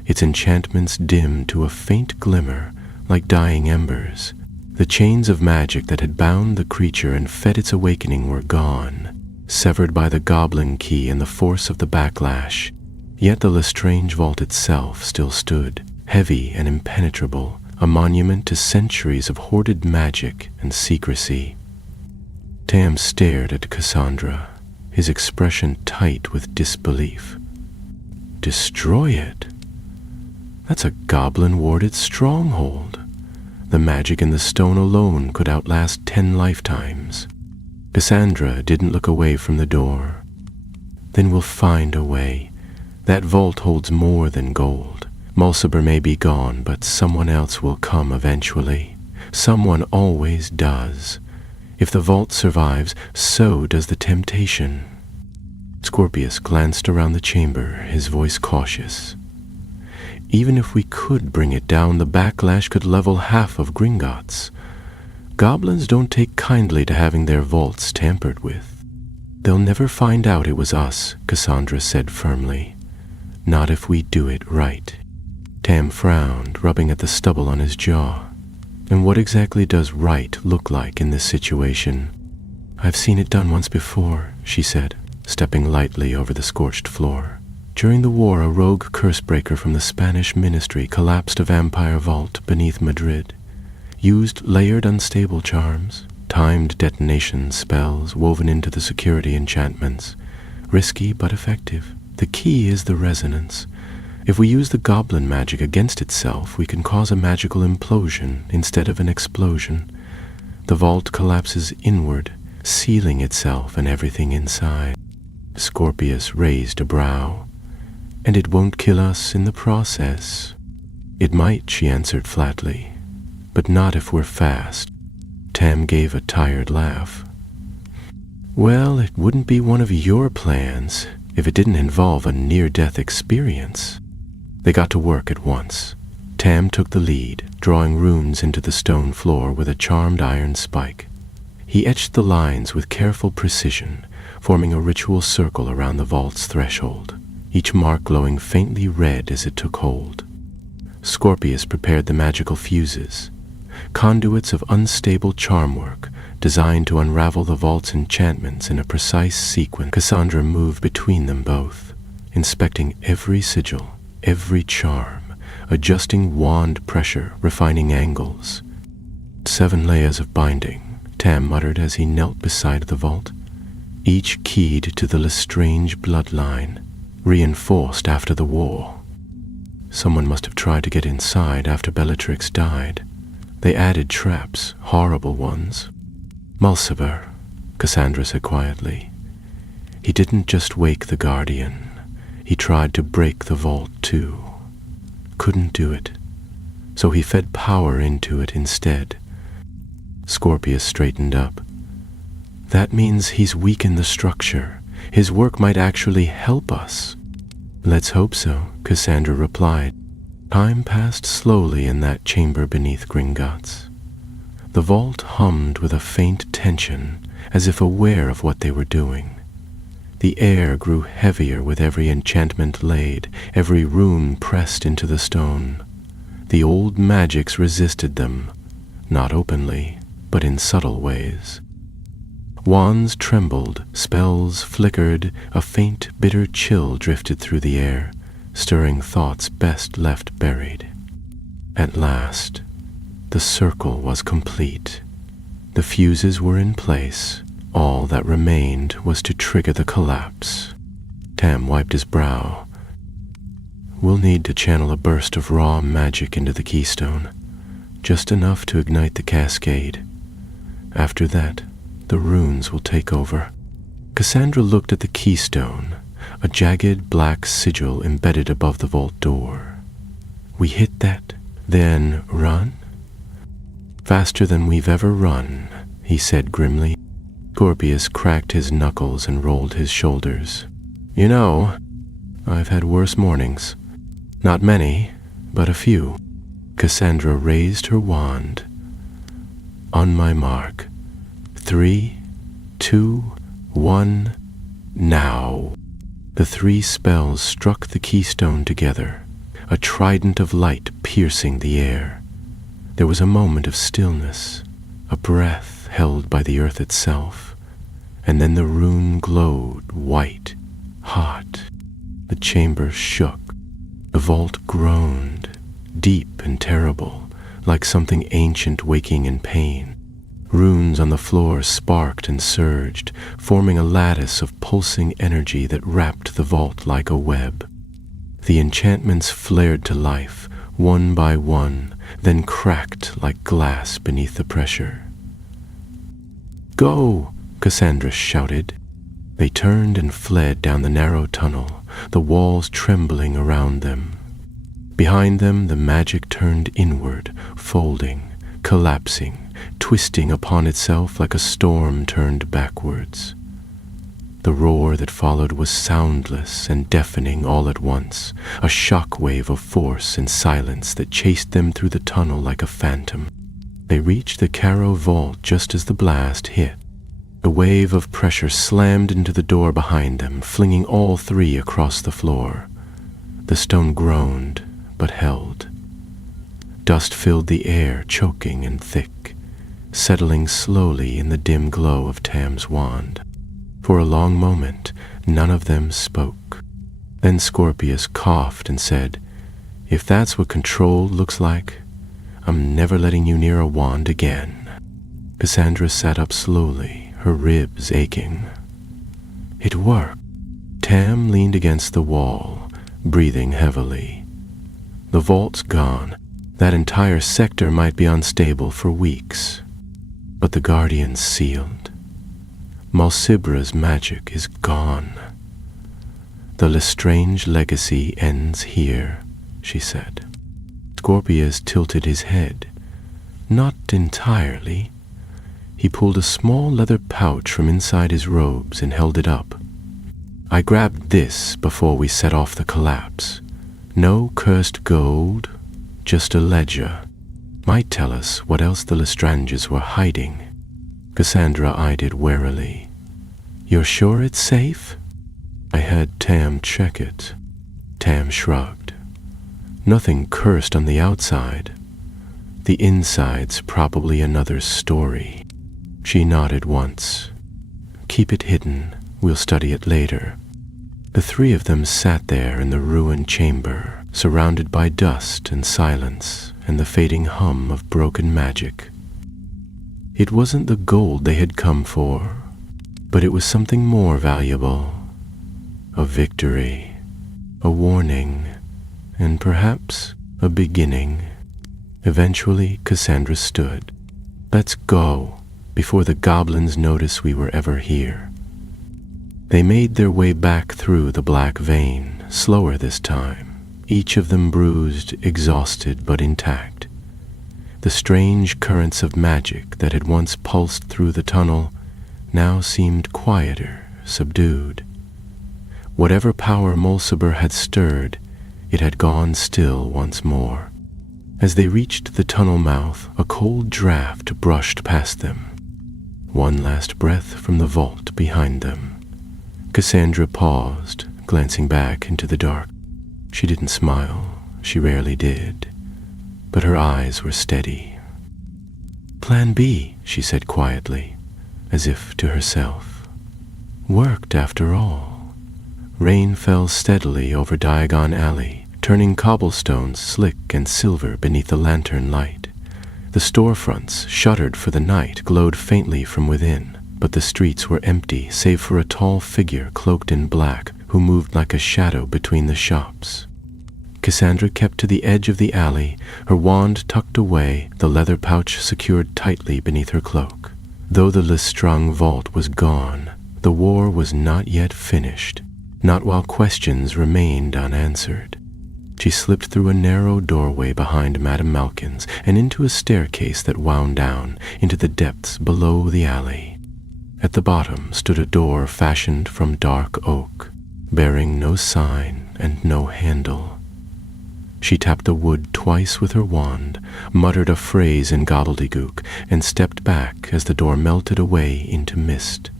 its enchantments dimmed to a faint glimmer like dying embers. The chains of magic that had bound the creature and fed its awakening were gone, severed by the goblin key and the force of the backlash. Yet the Lestrange vault itself still stood, heavy and impenetrable, a monument to centuries of hoarded magic and secrecy. Tam stared at Cassandra, his expression tight with disbelief. "Destroy it? That's a goblin-warded stronghold. The magic in the stone alone could outlast 10 lifetimes. Cassandra didn't look away from the door. "Then we'll find a way. That vault holds more than gold. Mulciber may be gone, but someone else will come eventually. Someone always does. If the vault survives, so does the temptation." Scorpius glanced around the chamber, his voice cautious. "Even if we could bring it down, the backlash could level half of Gringotts. Goblins don't take kindly to having their vaults tampered with." "They'll never find out it was us," Cassandra said firmly. "Not if we do it right." Tam frowned, rubbing at the stubble on his jaw. And what exactly does right look like in this situation? I've seen it done once before, she said, stepping lightly over the scorched floor. During the war, a rogue cursebreaker from the Spanish ministry collapsed a vampire vault beneath Madrid, used layered unstable charms, timed detonation spells woven into the security enchantments. Risky but effective. The key is the resonance. If we use the goblin magic against itself, we can cause a magical implosion instead of an explosion. The vault collapses inward, sealing itself and everything inside. Scorpius raised a brow. And it won't kill us in the process. It might, she answered flatly, but not if we're fast. Tam gave a tired laugh. Well, it wouldn't be one of your plans if it didn't involve a near-death experience. They got to work at once. Tam took the lead, drawing runes into the stone floor with a charmed iron spike. He etched the lines with careful precision, forming a ritual circle around the vault's threshold, each mark glowing faintly red as it took hold. Scorpius prepared the magical fuses, conduits of unstable charm work designed to unravel the vault's enchantments in a precise sequence. Cassandra moved between them both, inspecting every sigil, every charm, adjusting wand pressure, refining angles. 7 layers of binding, Tam muttered as he knelt beside the vault, each keyed to the Lestrange bloodline, reinforced after the war. Someone must have tried to get inside after Bellatrix died. They added traps, horrible ones. Mulciber, Cassandra said quietly. He didn't just wake the Guardian. He tried to break the vault too. Couldn't do it. So he fed power into it instead. Scorpius straightened up. That means he's weakened the structure. His work might actually help us. Let's hope so, Cassandra replied. Time passed slowly in that chamber beneath Gringotts. The vault hummed with a faint tension, as if aware of what they were doing. The air grew heavier with every enchantment laid, every rune pressed into the stone. The old magics resisted them, not openly, but in subtle ways. Wands trembled, spells flickered, a faint, bitter chill drifted through the air, stirring thoughts best left buried. At last, the circle was complete. The fuses were in place. All that remained was to trigger the collapse. Tam wiped his brow. We'll need to channel a burst of raw magic into the keystone, just enough to ignite the cascade. After that, the runes will take over. Cassandra looked at the keystone, a jagged black sigil embedded above the vault door. We hit that, then run? Faster than we've ever run, he said grimly. Scorpius cracked his knuckles and rolled his shoulders. You know, I've had worse mornings. Not many, but a few. Cassandra raised her wand. On my mark. 3, 2, 1, now. The 3 spells struck the keystone together, a trident of light piercing the air. There was a moment of stillness, a breath held by the earth itself, and then the rune glowed white, hot. The chamber shook. The vault groaned, deep and terrible, like something ancient waking in pain. Runes on the floor sparked and surged, forming a lattice of pulsing energy that wrapped the vault like a web. The enchantments flared to life, one by one, then cracked like glass beneath the pressure. Go! Cassandra shouted. They turned and fled down the narrow tunnel, the walls trembling around them. Behind them, the magic turned inward, folding, collapsing, twisting upon itself like a storm turned backwards. The roar that followed was soundless and deafening all at once, a shock wave of force and silence that chased them through the tunnel like a phantom. They reached the Caro vault just as the blast hit. A wave of pressure slammed into the door behind them, flinging all 3 across the floor. The stone groaned, but held. Dust filled the air, choking and thick, settling slowly in the dim glow of Tam's wand. For a long moment, none of them spoke. Then Scorpius coughed and said, "If that's what control looks like, I'm never letting you near a wand again." Cassandra sat up slowly, her ribs aching. It worked. Tam leaned against the wall, breathing heavily. The vault's gone. That entire sector might be unstable for weeks. But the Guardian's sealed. Mulcibra's magic is gone. The Lestrange legacy ends here, she said. Scorpius tilted his head. Not entirely. He pulled a small leather pouch from inside his robes and held it up. I grabbed this before we set off the collapse. No cursed gold, just a ledger. Might tell us what else the Lestranges were hiding. Cassandra eyed it warily. "You're sure it's safe?" I had Tam check it. Tam shrugged. "Nothing cursed on the outside. The inside's probably another story." She nodded once. "Keep it hidden. We'll study it later." The three of them sat there in the ruined chamber, surrounded by dust and silence and the fading hum of broken magic. It wasn't the gold they had come for, but it was something more valuable. A victory, a warning, and perhaps a beginning. Eventually, Cassandra stood. "Let's go, before the goblins notice we were ever here." They made their way back through the black vein, slower this time, each of them bruised, exhausted, but intact. The strange currents of magic that had once pulsed through the tunnel now seemed quieter, subdued. Whatever power Mulciber had stirred, it had gone still once more. As they reached the tunnel mouth, a cold draft brushed past them. One last breath from the vault behind them. Cassandra paused, glancing back into the dark. She didn't smile, she rarely did, but her eyes were steady. "Plan B," she said quietly, as if to herself. Worked after all. Rain fell steadily over Diagon Alley, turning cobblestones slick and silver beneath the lantern light. The storefronts, shuttered for the night, glowed faintly from within, but the streets were empty save for a tall figure cloaked in black who moved like a shadow between the shops. Cassandra kept to the edge of the alley, her wand tucked away, the leather pouch secured tightly beneath her cloak. Though the Lestrange vault was gone, the war was not yet finished, not while questions remained unanswered. She slipped through a narrow doorway behind Madame Malkin's and into a staircase that wound down into the depths below the alley. At the bottom stood a door fashioned from dark oak, bearing no sign and no handle. She tapped the wood twice with her wand, muttered a phrase in gobbledygook, and stepped back as the door melted away into mist.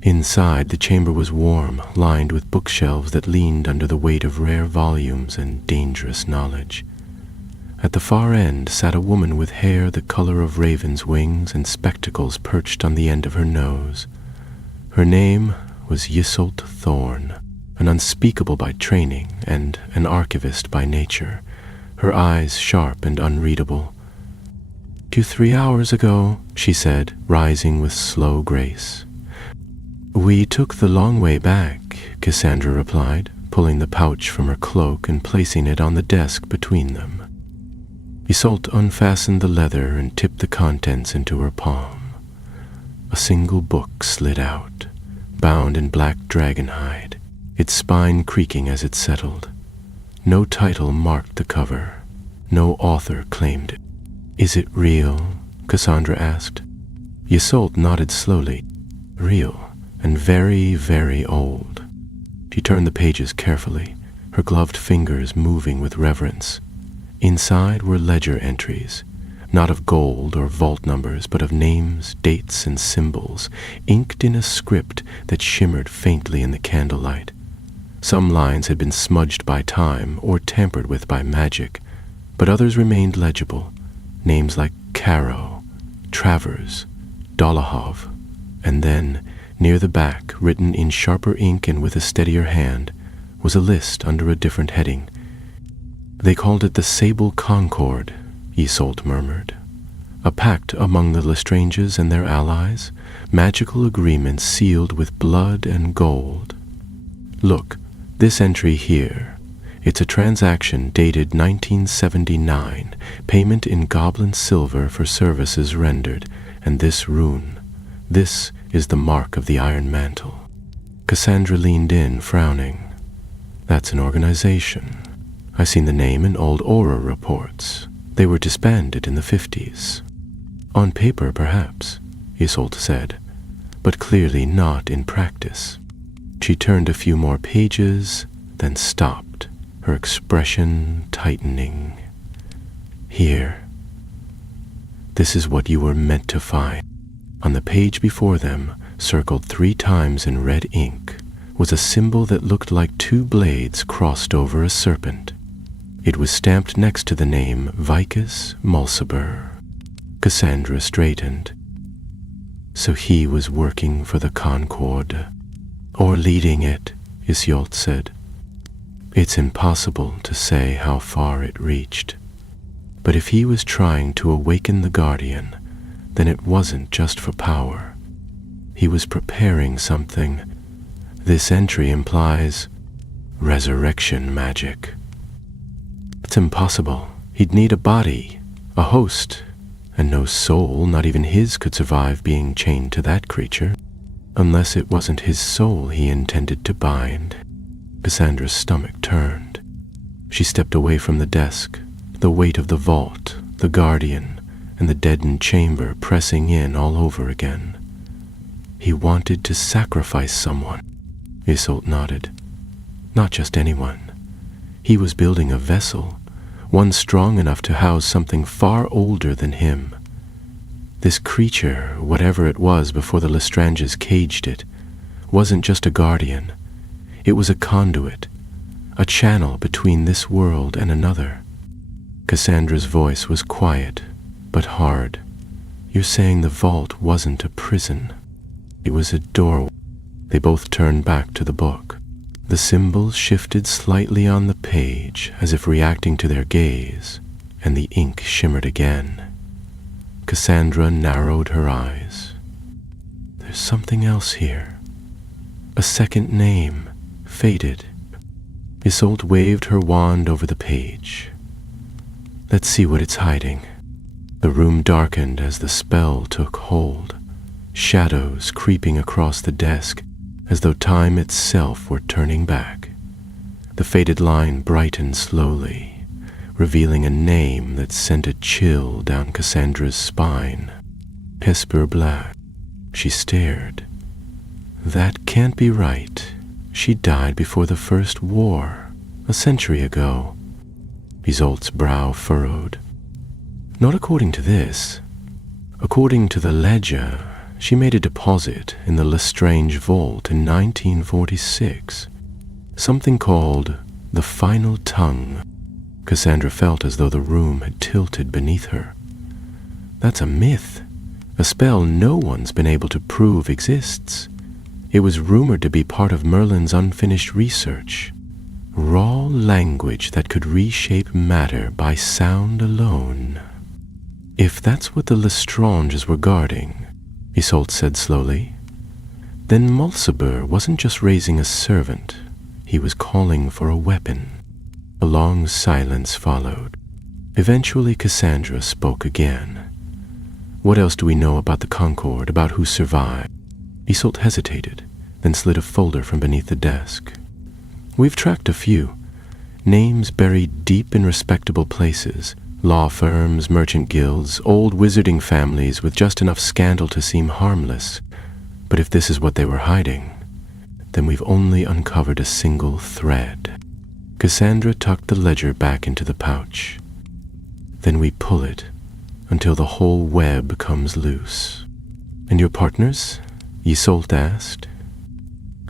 Inside, the chamber was warm, lined with bookshelves that leaned under the weight of rare volumes and dangerous knowledge. At the far end sat a woman with hair the color of raven's wings and spectacles perched on the end of her nose. Her name was Iseult Thorn, an unspeakable by training and an archivist by nature, her eyes sharp and unreadable. "You 3 hours ago," she said, rising with slow grace. "We took the long way back," Cassandra replied, pulling the pouch from her cloak and placing it on the desk between them. Iseult unfastened the leather and tipped the contents into her palm. A single book slid out, bound in black dragonhide, its spine creaking as it settled. No title marked the cover. No author claimed it. "Is it real?" Cassandra asked. Iseult nodded slowly. "Real, and very, very old." She turned the pages carefully, her gloved fingers moving with reverence. Inside were ledger entries, not of gold or vault numbers, but of names, dates, and symbols, inked in a script that shimmered faintly in the candlelight. Some lines had been smudged by time or tampered with by magic, but others remained legible, names like Caro, Travers, Dolohov, and then, near the back, written in sharper ink and with a steadier hand, was a list under a different heading. They called it the Sable Concord, Isolde murmured. A pact among the Lestranges and their allies, magical agreements sealed with blood and gold. Look, this entry here. It's a transaction dated 1979, payment in goblin silver for services rendered, and this rune. This is the mark of the Iron Mantle. Cassandra leaned in, frowning. That's an organization. I've seen the name in old Aura reports. They were disbanded in the 50s. On paper, perhaps, Isolde said, but clearly not in practice. She turned a few more pages, then stopped, her expression tightening. Here. This is what you were meant to find. On the page before them, circled 3 times in red ink, was a symbol that looked like 2 blades crossed over a serpent. It was stamped next to the name Vicus Mulciber. Cassandra straightened. So he was working for the Concord, or leading it, Isolde said. It's impossible to say how far it reached. But if he was trying to awaken the Guardian, then it wasn't just for power. He was preparing something. This entry implies resurrection magic. It's impossible. He'd need a body, a host, and no soul, not even his, could survive being chained to that creature, unless it wasn't his soul he intended to bind. Cassandra's stomach turned. She stepped away from the desk, the weight of the vault, the Guardian, and the deadened chamber pressing in all over again. He wanted to sacrifice someone. Isolde nodded. Not just anyone. He was building a vessel, one strong enough to house something far older than him. This creature, whatever it was before the Lestranges caged it, wasn't just a guardian. It was a conduit, a channel between this world and another. Cassandra's voice was quiet, but hard. You're saying the vault wasn't a prison. It was a doorway. They both turned back to the book. The symbols shifted slightly on the page, as if reacting to their gaze, and the ink shimmered again. Cassandra narrowed her eyes. There's something else here. A second name, faded. Isolde waved her wand over the page. Let's see what it's hiding. The room darkened as the spell took hold, shadows creeping across the desk as though time itself were turning back. The faded line brightened slowly, revealing a name that sent a chill down Cassandra's spine. Hesper Black. She stared. That can't be right. She died before the First War, a century ago. Isolde's brow furrowed. Not according to this. According to the ledger, she made a deposit in the Lestrange vault in 1946. Something called the Final Tongue. Cassandra felt as though the room had tilted beneath her. That's a myth, a spell no one's been able to prove exists. It was rumored to be part of Merlin's unfinished research. Raw language that could reshape matter by sound alone. If that's what the Lestranges were guarding, Isolde said slowly, then Mulciber wasn't just raising a servant. He was calling for a weapon. A long silence followed. Eventually Cassandra spoke again. What else do we know about the Concord, about who survived? Isolde hesitated, then slid a folder from beneath the desk. We've tracked a few. Names buried deep in respectable places. Law firms, merchant guilds, old wizarding families with just enough scandal to seem harmless. But if this is what they were hiding, then we've only uncovered a single thread. Cassandra tucked the ledger back into the pouch. Then we pull it until the whole web comes loose. And your partners? Isolde asked.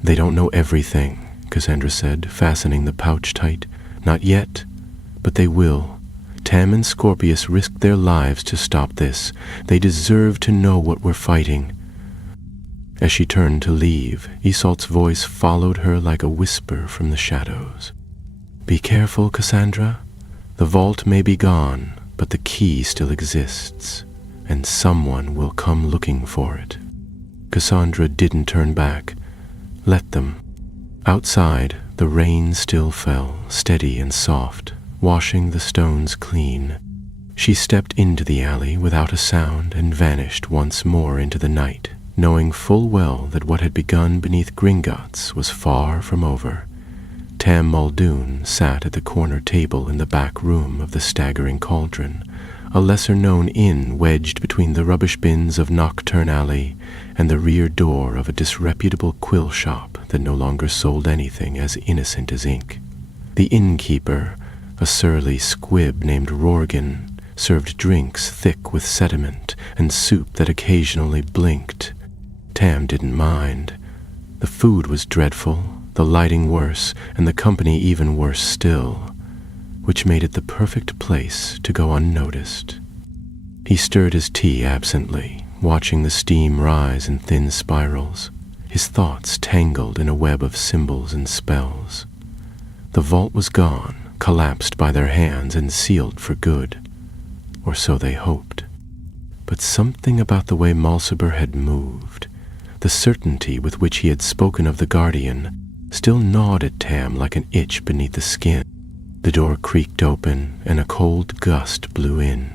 They don't know everything, Cassandra said, fastening the pouch tight. Not yet, but they will. Tam and Scorpius risked their lives to stop this. They deserve to know what we're fighting. As she turned to leave, Isolt's voice followed her like a whisper from the shadows. Be careful, Cassandra. The vault may be gone, but the key still exists, and someone will come looking for it. Cassandra didn't turn back. Let them. Outside, the rain still fell, steady and soft, washing the stones clean. She stepped into the alley without a sound and vanished once more into the night, knowing full well that what had begun beneath Gringotts was far from over. Tam Muldoon sat at the corner table in the back room of the Staggering Cauldron, a lesser-known inn wedged between the rubbish bins of Nocturne Alley and the rear door of a disreputable quill shop that no longer sold anything as innocent as ink. The innkeeper, a surly squib named Rorgan, served drinks thick with sediment and soup that occasionally blinked. Tam didn't mind. The food was dreadful, the lighting worse, and the company even worse still, which made it the perfect place to go unnoticed. He stirred his tea absently, watching the steam rise in thin spirals, his thoughts tangled in a web of symbols and spells. The vault was gone, collapsed by their hands and sealed for good, or so they hoped. But something about the way Mulciber had moved, the certainty with which he had spoken of the Guardian, still gnawed at Tam like an itch beneath the skin. The door creaked open, and a cold gust blew in.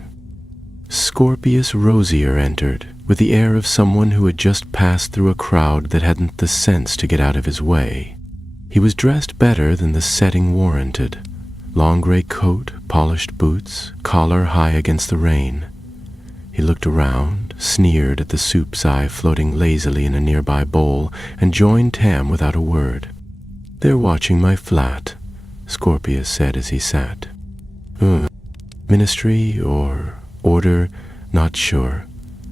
Scorpius Rosier entered, with the air of someone who had just passed through a crowd that hadn't the sense to get out of his way. He was dressed better than the setting warranted. Long gray coat, polished boots, collar high against the rain. He looked around, sneered at the soup's eye floating lazily in a nearby bowl, and joined Tam without a word. They're watching my flat, Scorpius said as he sat. Ministry or order, not sure.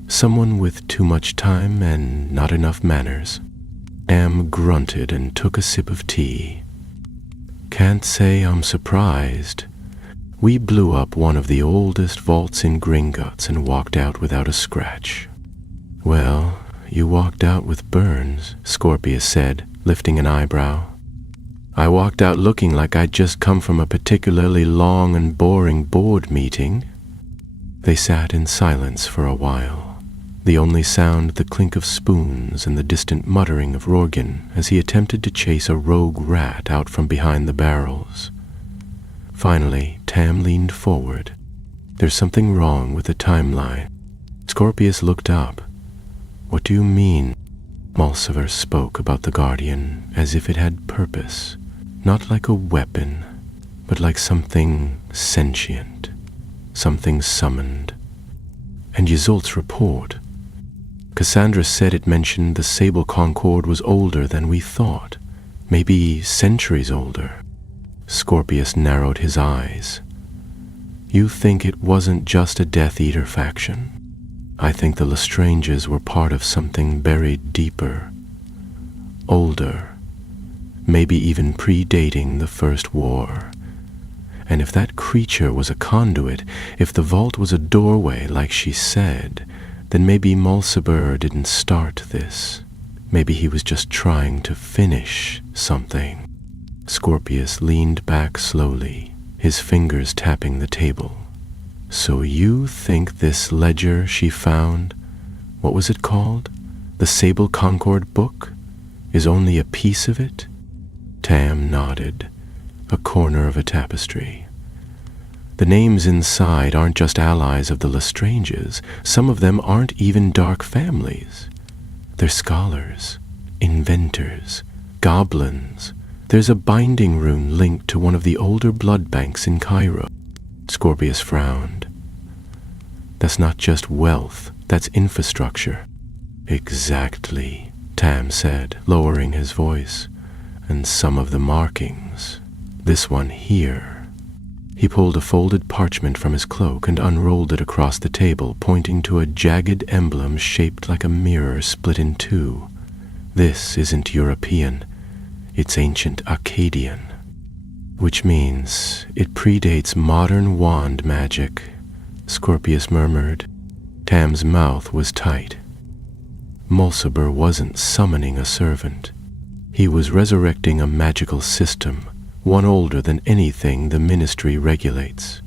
Someone with too much time and not enough manners. Tam grunted and took a sip of tea. Can't say I'm surprised. We blew up one of the oldest vaults in Gringotts and walked out without a scratch. Well, you walked out with burns, Scorpius said, lifting an eyebrow. I walked out looking like I'd just come from a particularly long and boring board meeting. They sat in silence for a while, the only sound the clink of spoons and the distant muttering of Rorgan as he attempted to chase a rogue rat out from behind the barrels. Finally, Tam leaned forward. There's something wrong with the timeline. Scorpius looked up. What do you mean? Mulciber spoke about the Guardian as if it had purpose. Not like a weapon, but like something sentient, something summoned. And Isolt's report. Cassandra said it mentioned the Sable Concord was older than we thought, maybe centuries older. Scorpius narrowed his eyes. You think it wasn't just a Death Eater faction? I think the Lestranges were part of something buried deeper, older, maybe even predating the First War. And if that creature was a conduit, if the vault was a doorway like she said, then maybe Mulciber didn't start this. Maybe he was just trying to finish something. Scorpius leaned back slowly, his fingers tapping the table. So you think this ledger she found, what was it called? The Sable Concord book, is only a piece of it? Tam nodded, a corner of a tapestry. The names inside aren't just allies of the Lestranges. Some of them aren't even dark families. They're scholars, inventors, goblins. There's a binding rune linked to one of the older blood banks in Cairo. Scorpius frowned. That's not just wealth, that's infrastructure. Exactly, Tam said, lowering his voice. And some of the markings. This one here. He pulled a folded parchment from his cloak and unrolled it across the table, pointing to a jagged emblem shaped like a mirror split in two. This isn't European. It's ancient Akkadian. Which means it predates modern wand magic, Scorpius murmured. Tam's mouth was tight. Mulciber wasn't summoning a servant. He was resurrecting a magical system, one older than anything the ministry regulates.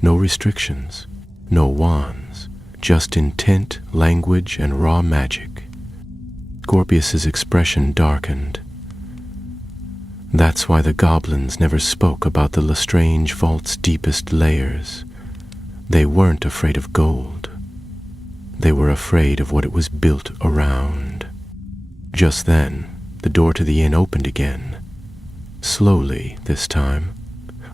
No restrictions, no wands, just intent, language, and raw magic. Scorpius's expression darkened. That's why the goblins never spoke about the Lestrange vault's deepest layers. They weren't afraid of gold. They were afraid of what it was built around. Just then, the door to the inn opened again. Slowly, this time.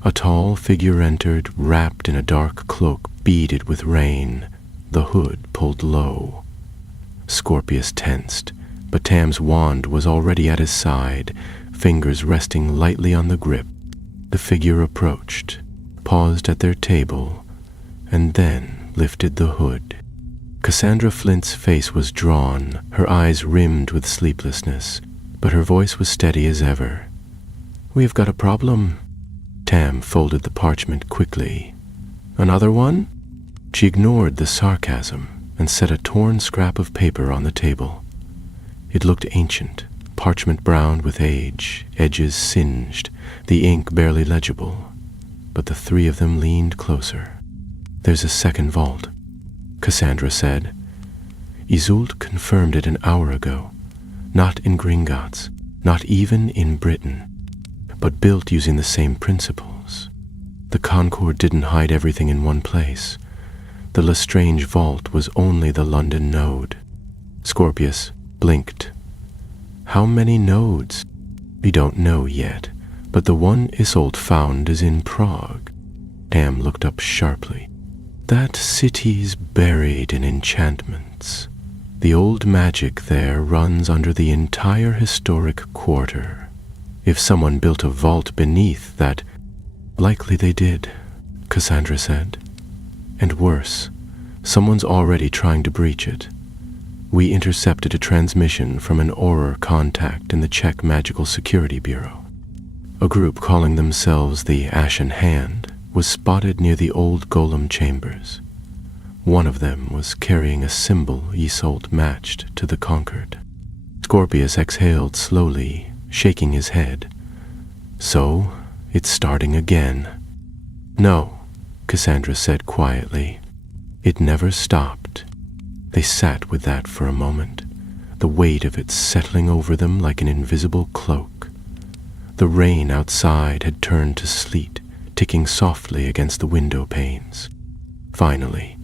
A tall figure entered, wrapped in a dark cloak beaded with rain, the hood pulled low. Scorpius tensed, but Tam's wand was already at his side, fingers resting lightly on the grip. The figure approached, paused at their table, and then lifted the hood. Cassandra Flint's face was drawn, her eyes rimmed with sleeplessness, but her voice was steady as ever. "We've got a problem." Tam folded the parchment quickly. "Another one?" She ignored the sarcasm and set a torn scrap of paper on the table. It looked ancient, parchment browned with age, edges singed, the ink barely legible. But the three of them leaned closer. "There's a second vault," Cassandra said. "Isolde confirmed it an hour ago. Not in Gringotts, not even in Britain, but built using the same principles. The Concord didn't hide everything in one place. The Lestrange vault was only the London node." Scorpius blinked. "How many nodes?" "We don't know yet, but the one Isolde found is in Prague." Tam looked up sharply. "That city's buried in enchantments. The old magic there runs under the entire historic quarter. If someone built a vault beneath that—" "Likely they did," Cassandra said. "And worse, someone's already trying to breach it. We intercepted a transmission from an Auror contact in the Czech Magical Security Bureau. A group calling themselves the Ashen Hand was spotted near the old golem chambers. One of them was carrying a symbol Isolde matched to the Conquered." Scorpius exhaled slowly, shaking his head. "So, it's starting again." "No," Cassandra said quietly. "It never stopped." They sat with that for a moment, the weight of it settling over them like an invisible cloak. The rain outside had turned to sleet, ticking softly against the window panes. Finally,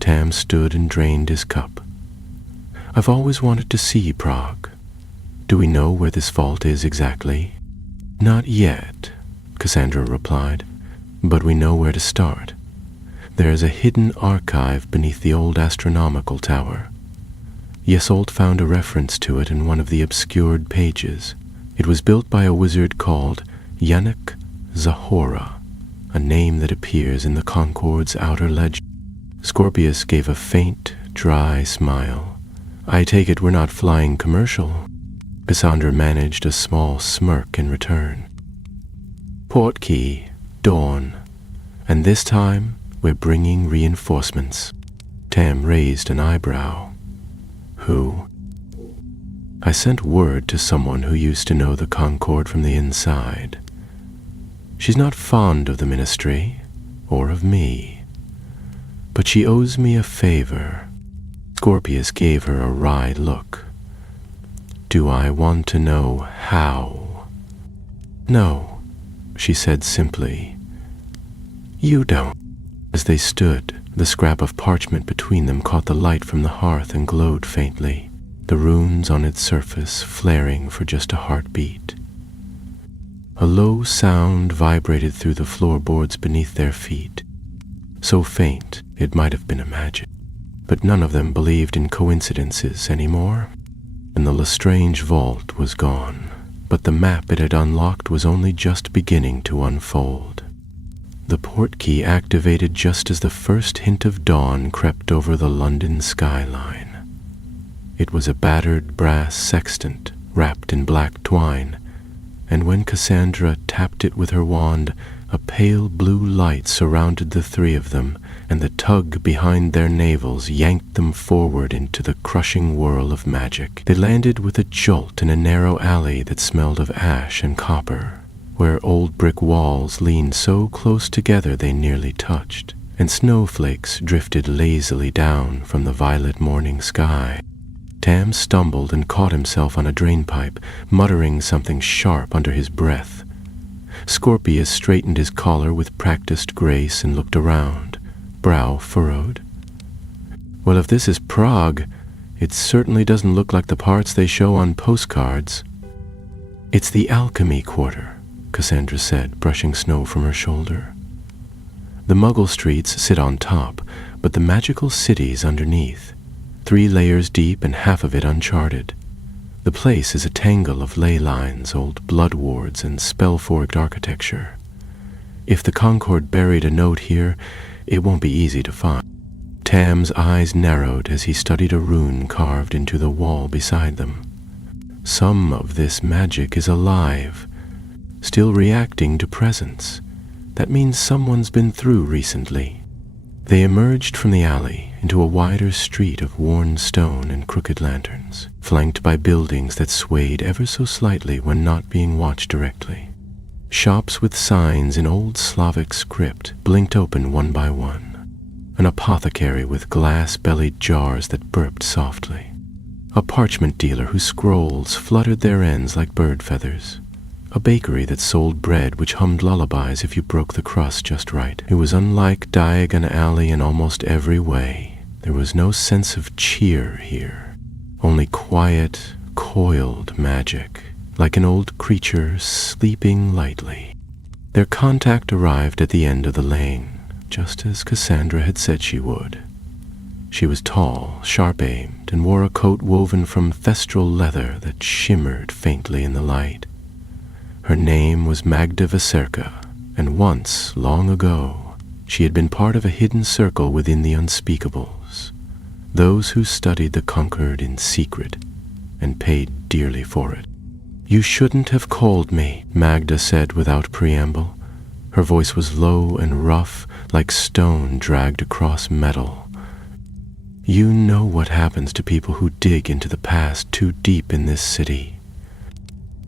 Tam stood and drained his cup. "I've always wanted to see Prague. Do we know where this vault is exactly?" "Not yet," Cassandra replied, "but we know where to start. There's a hidden archive beneath the old astronomical tower. Isolde found a reference to it in one of the obscured pages. It was built by a wizard called Yannick Zahora, a name that appears in the Concord's outer legend." Scorpius gave a faint, dry smile. "I take it we're not flying commercial." Cassandra managed a small smirk in return. "Portkey, dawn. And this time, we're bringing reinforcements." Tam raised an eyebrow. "Who?" "I sent word to someone who used to know the Concord from the inside. She's not fond of the ministry, or of me, but she owes me a favor." Scorpius gave her a wry look. "Do I want to know how?" "No," she said simply. "You don't." As they stood, the scrap of parchment between them caught the light from the hearth and glowed faintly, the runes on its surface flaring for just a heartbeat. A low sound vibrated through the floorboards beneath their feet, so faint it might have been imagined. But none of them believed in coincidences anymore, and the Lestrange vault was gone, but the map it had unlocked was only just beginning to unfold. The portkey activated just as the first hint of dawn crept over the London skyline. It was a battered brass sextant wrapped in black twine, and when Cassandra tapped it with her wand, a pale blue light surrounded the three of them, and the tug behind their navels yanked them forward into the crushing whirl of magic. They landed with a jolt in a narrow alley that smelled of ash and copper, where old brick walls leaned so close together they nearly touched, and snowflakes drifted lazily down from the violet morning sky. Tam stumbled and caught himself on a drainpipe, muttering something sharp under his breath. Scorpius straightened his collar with practiced grace and looked around, brow furrowed. Well, if this is Prague, it certainly doesn't look like the parts they show on postcards. It's the Alchemy Quarter, Cassandra said, brushing snow from her shoulder. The Muggle streets sit on top, but the magical city's underneath, 3 layers deep and half of it uncharted. The place is a tangle of ley lines, old blood wards, and spell-forked architecture. If the Concord buried a note here, it won't be easy to find. Tam's eyes narrowed as he studied a rune carved into the wall beside them. Some of this magic is alive, still reacting to presence. That means someone's been through recently. They emerged from the alley into a wider street of worn stone and crooked lanterns, flanked by buildings that swayed ever so slightly when not being watched directly. Shops with signs in old Slavic script blinked open one by one. An apothecary with glass-bellied jars that burped softly. A parchment dealer whose scrolls fluttered their ends like bird feathers. A bakery that sold bread which hummed lullabies if you broke the crust just right. It was unlike Diagon Alley in almost every way. There was no sense of cheer here, only quiet, coiled magic, like an old creature sleeping lightly. Their contact arrived at the end of the lane, just as Cassandra had said she would. She was tall, sharp-aimed, and wore a coat woven from thestral leather that shimmered faintly in the light. Her name was Magda Vaserka, and once, long ago, she had been part of a hidden circle within the unspeakables, those who studied the conquered in secret and paid dearly for it. "You shouldn't have called me," Magda said without preamble. Her voice was low and rough, like stone dragged across metal. "You know what happens to people who dig into the past too deep in this city."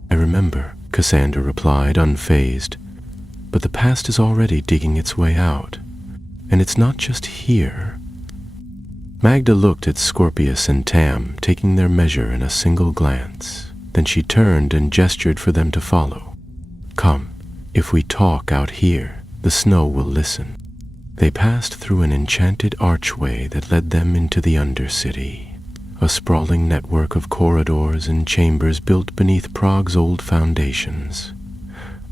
"I remember," Cassandra replied, unfazed. "But the past is already digging its way out. And it's not just here." Magda looked at Scorpius and Tam, taking their measure in a single glance. Then she turned and gestured for them to follow. "Come, if we talk out here, the snow will listen." They passed through an enchanted archway that led them into the Undercity, a sprawling network of corridors and chambers built beneath Prague's old foundations.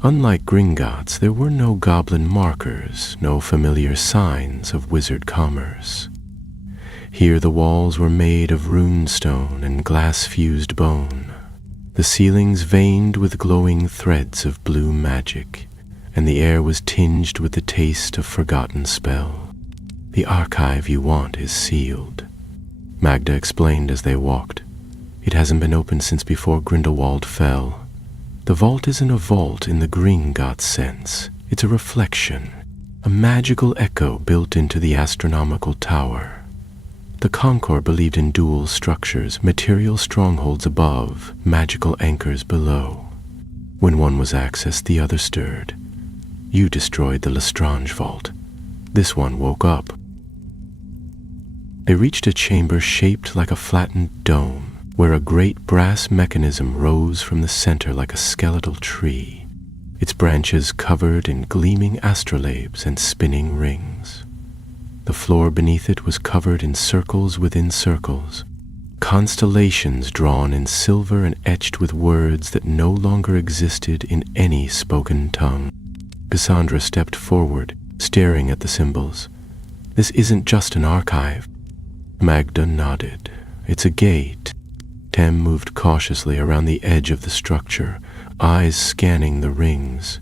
Unlike Gringotts, there were no goblin markers, no familiar signs of wizard commerce. Here the walls were made of runestone and glass-fused bone. The ceilings veined with glowing threads of blue magic, and the air was tinged with the taste of forgotten spell. "The archive you want is sealed," Magda explained as they walked. "It hasn't been opened since before Grindelwald fell. The vault isn't a vault in the Gringotts sense. It's a reflection, a magical echo built into the astronomical tower. The Concord believed in dual structures, material strongholds above, magical anchors below. When one was accessed, the other stirred. You destroyed the Lestrange vault. This one woke up." They reached a chamber shaped like a flattened dome, where a great brass mechanism rose from the center like a skeletal tree, its branches covered in gleaming astrolabes and spinning rings. The floor beneath it was covered in circles within circles, constellations drawn in silver and etched with words that no longer existed in any spoken tongue. Cassandra stepped forward, staring at the symbols. "This isn't just an archive." Magda nodded. "It's a gate." Tam moved cautiously around the edge of the structure, eyes scanning the rings.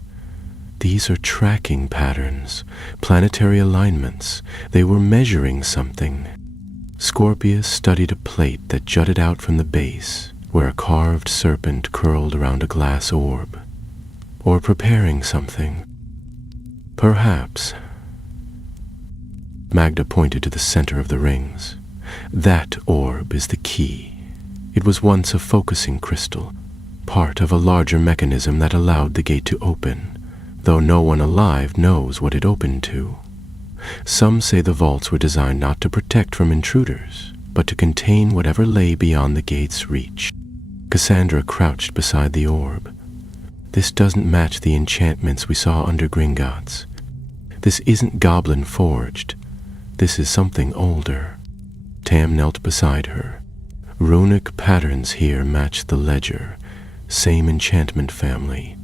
These are tracking patterns, planetary alignments. They were measuring something. Scorpius studied a plate that jutted out from the base, where a carved serpent curled around a glass orb. or preparing something. Perhaps. Magda pointed to the center of the rings. That orb is the key. It was once a focusing crystal, part of a larger mechanism that allowed the gate to open, though no one alive knows what it opened to. Some say the vaults were designed not to protect from intruders, but to contain whatever lay beyond the gate's reach. Cassandra crouched beside the orb. This doesn't match the enchantments we saw under Gringotts. This isn't goblin forged. This is something older. Tam knelt beside her. Runic patterns here match the ledger. Same enchantment family.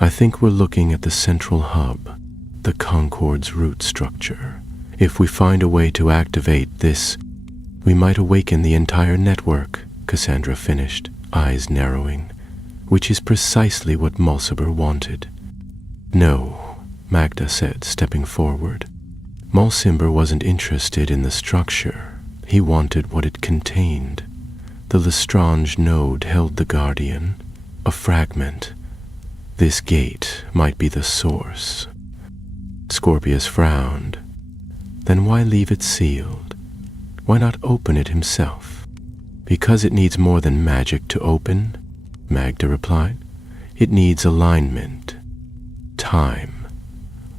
I think we're looking at the central hub, the Concord's root structure. If we find a way to activate this, we might awaken the entire network, Cassandra finished, eyes narrowing, which is precisely what Mulciber wanted. No, Magda said, stepping forward. Mulciber wasn't interested in the structure. He wanted what it contained. The Lestrange node held the Guardian, a fragment. This gate might be the source. Scorpius frowned. Then why leave it sealed? Why not open it himself? Because it needs more than magic to open, Magda replied. It needs alignment, time,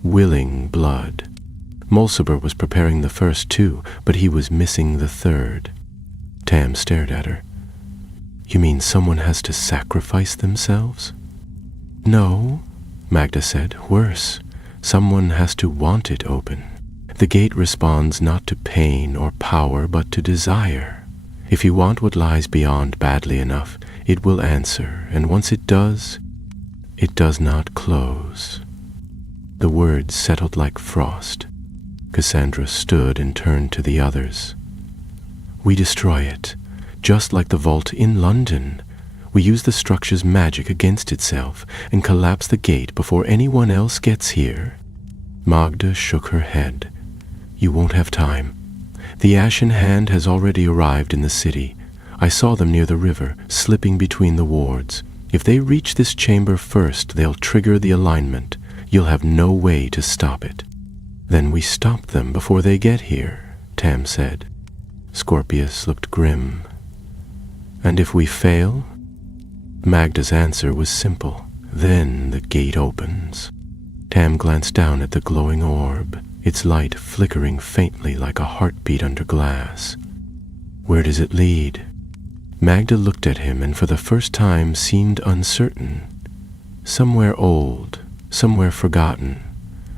willing blood. Mulciber was preparing the first two, but he was missing the third. Tam stared at her. You mean someone has to sacrifice themselves? No, Magda said. Worse, someone has to want it open. The gate responds not to pain or power, but to desire. If you want what lies beyond badly enough, it will answer, and once it does not close. The words settled like frost. Cassandra stood and turned to the others. We destroy it, just like the vault in London. We use the structure's magic against itself and collapse the gate before anyone else gets here. Magda shook her head. You won't have time. The Ashen Hand has already arrived in the city. I saw them near the river, slipping between the wards. If they reach this chamber first, they'll trigger the alignment. You'll have no way to stop it. Then we stop them before they get here, Tam said. Scorpius looked grim. And if we fail? Magda's answer was simple. Then the gate opens. Tam glanced down at the glowing orb, its light flickering faintly like a heartbeat under glass. Where does it lead? Magda looked at him and for the first time seemed uncertain. Somewhere old, somewhere forgotten.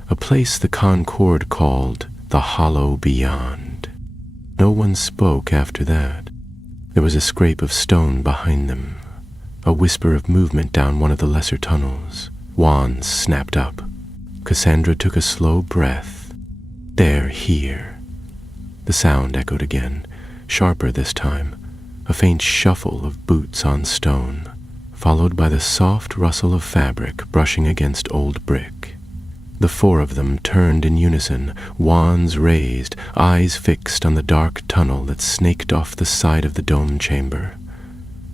A place the Concord called the Hollow Beyond. No one spoke after that. There was a scrape of stone behind them, a whisper of movement down one of the lesser tunnels. Wands snapped up. Cassandra took a slow breath. They're here. The sound echoed again, sharper this time, a faint shuffle of boots on stone, followed by the soft rustle of fabric brushing against old brick. The four of them turned in unison, wands raised, eyes fixed on the dark tunnel that snaked off the side of the dome chamber.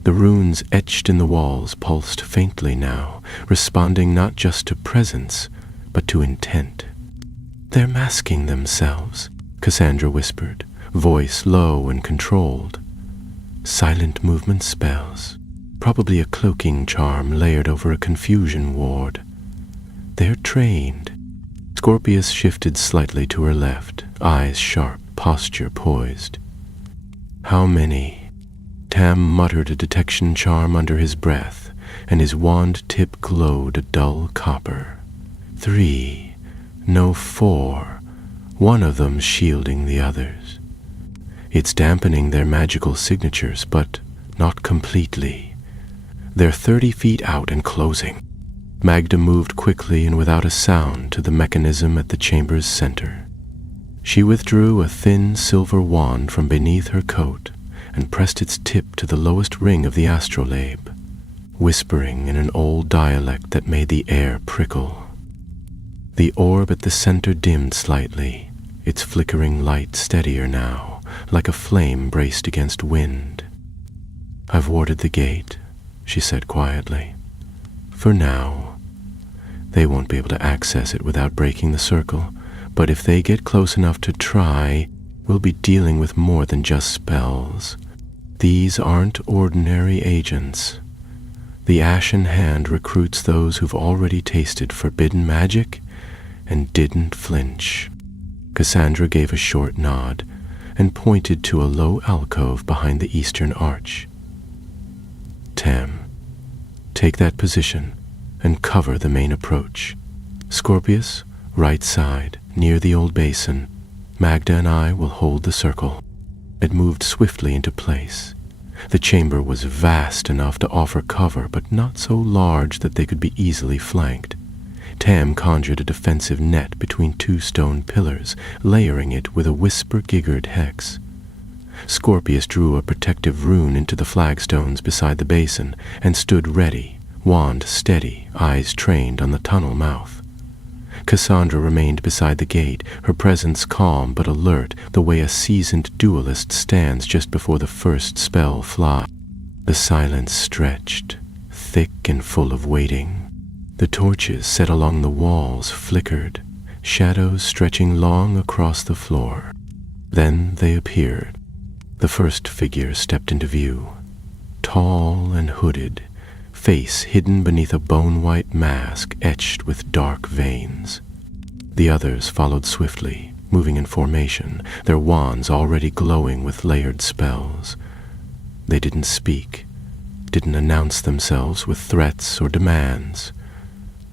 The runes etched in the walls pulsed faintly now, responding not just to presence, but to intent. They're masking themselves, Cassandra whispered, voice low and controlled. Silent movement spells, probably a cloaking charm layered over a confusion ward. They're trained. Scorpius shifted slightly to her left, eyes sharp, posture poised. How many? Tam muttered a detection charm under his breath, and his wand tip glowed a dull copper. 3, no 4, one of them shielding the others. It's dampening their magical signatures, but not completely. They're 30 feet out and closing. Magda moved quickly and without a sound to the mechanism at the chamber's center. She withdrew a thin silver wand from beneath her coat and pressed its tip to the lowest ring of the astrolabe, whispering in an old dialect that made the air prickle. The orb at the center dimmed slightly, its flickering light steadier now, like a flame braced against wind. I've warded the gate, she said quietly. For now. They won't be able to access it without breaking the circle, but if they get close enough to try, we'll be dealing with more than just spells. These aren't ordinary agents. The Ashen Hand recruits those who've already tasted forbidden magic and didn't flinch. Cassandra gave a short nod and pointed to a low alcove behind the eastern arch. Tam, take that position and cover the main approach. Scorpius, right side, near the old basin. Magda and I will hold the circle. It moved swiftly into place. The chamber was vast enough to offer cover, but not so large that they could be easily flanked. Tam conjured a defensive net between two stone pillars, layering it with a whisper-giggered hex. Scorpius drew a protective rune into the flagstones beside the basin and stood ready, wand steady, eyes trained on the tunnel mouth. Cassandra remained beside the gate, her presence calm but alert, the way a seasoned duelist stands just before the first spell flies. The silence stretched, thick and full of waiting. The torches set along the walls flickered, shadows stretching long across the floor. Then they appeared. The first figure stepped into view, tall and hooded, face hidden beneath a bone-white mask etched with dark veins. The others followed swiftly, moving in formation, their wands already glowing with layered spells. They didn't speak, didn't announce themselves with threats or demands.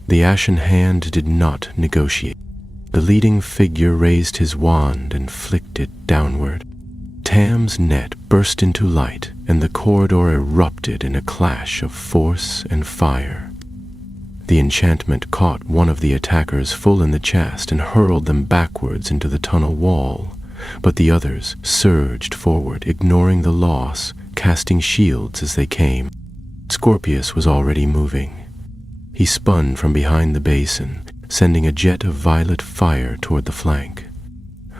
The Ashen Hand did not negotiate. The leading figure raised his wand and flicked it downward. Tam's net burst into light, and the corridor erupted in a clash of force and fire. The enchantment caught one of the attackers full in the chest and hurled them backwards into the tunnel wall, but the others surged forward, ignoring the loss, casting shields as they came. Scorpius was already moving. He spun from behind the basin, sending a jet of violet fire toward the flank.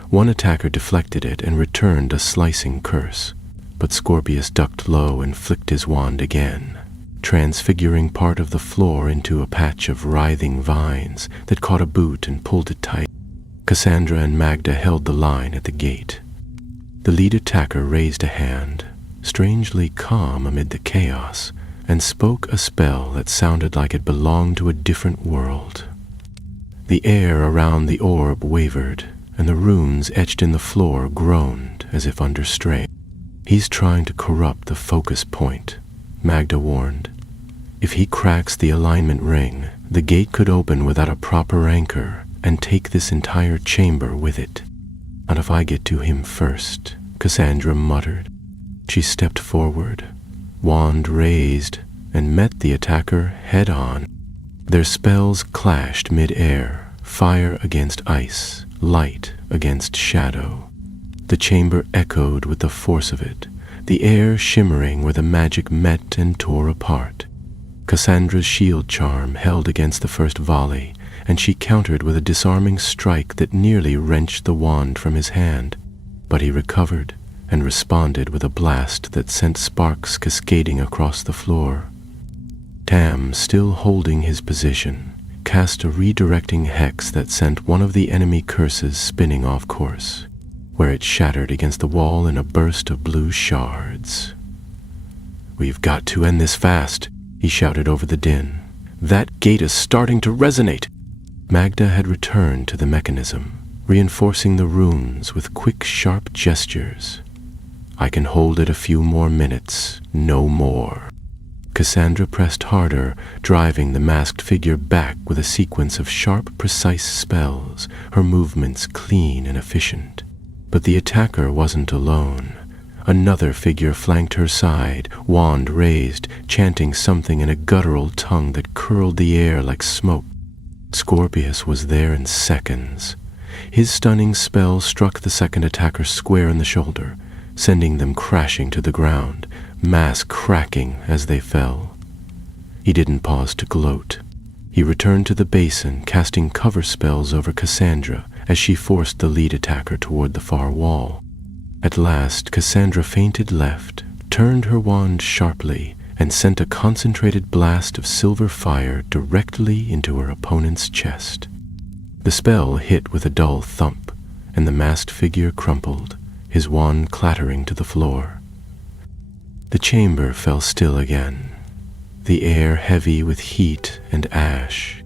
One attacker deflected it and returned a slicing curse, but Scorpius ducked low and flicked his wand again, transfiguring part of the floor into a patch of writhing vines that caught a boot and pulled it tight. Cassandra and Magda held the line at the gate. The lead attacker raised a hand, strangely calm amid the chaos, and spoke a spell that sounded like it belonged to a different world. The air around the orb wavered, and the runes etched in the floor groaned as if under strain. "He's trying to corrupt the focus point," Magda warned. "If he cracks the alignment ring, the gate could open without a proper anchor and take this entire chamber with it. Not if I get to him first," Cassandra muttered. She stepped forward, wand raised, and met the attacker head-on. Their spells clashed mid-air, fire against ice, light against shadow. The chamber echoed with the force of it, the air shimmering where the magic met and tore apart. Cassandra's shield charm held against the first volley, and she countered with a disarming strike that nearly wrenched the wand from his hand. But he recovered and responded with a blast that sent sparks cascading across the floor. Tam, still holding his position, cast a redirecting hex that sent one of the enemy curses spinning off course, where it shattered against the wall in a burst of blue shards. "We've got to end this fast," he shouted over the din. "That gate is starting to resonate." Magda had returned to the mechanism, reinforcing the runes with quick, sharp gestures. "I can hold it a few more minutes, no more." Cassandra pressed harder, driving the masked figure back with a sequence of sharp, precise spells, her movements clean and efficient. But the attacker wasn't alone. Another figure flanked her side, wand raised, chanting something in a guttural tongue that curled the air like smoke. Scorpius was there in seconds. His stunning spell struck the second attacker square in the shoulder, sending them crashing to the ground, mask cracking as they fell. He didn't pause to gloat. He returned to the basin, casting cover spells over Cassandra as she forced the lead attacker toward the far wall. At last, Cassandra feinted left, turned her wand sharply, and sent a concentrated blast of silver fire directly into her opponent's chest. The spell hit with a dull thump, and the masked figure crumpled, his wand clattering to the floor. The chamber fell still again, the air heavy with heat and ash.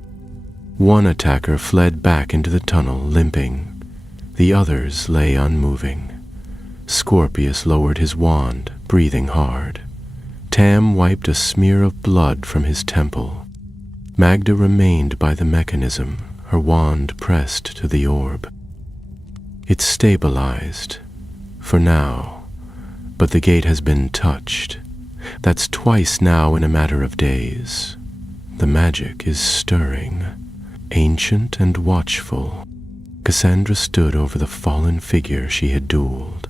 One attacker fled back into the tunnel, limping. The others lay unmoving. Scorpius lowered his wand, breathing hard. Tam wiped a smear of blood from his temple. Magda remained by the mechanism, her wand pressed to the orb. It stabilized, for now, but the gate has been touched. That's twice now in a matter of days. The magic is stirring, ancient and watchful. Cassandra stood over the fallen figure she had dueled.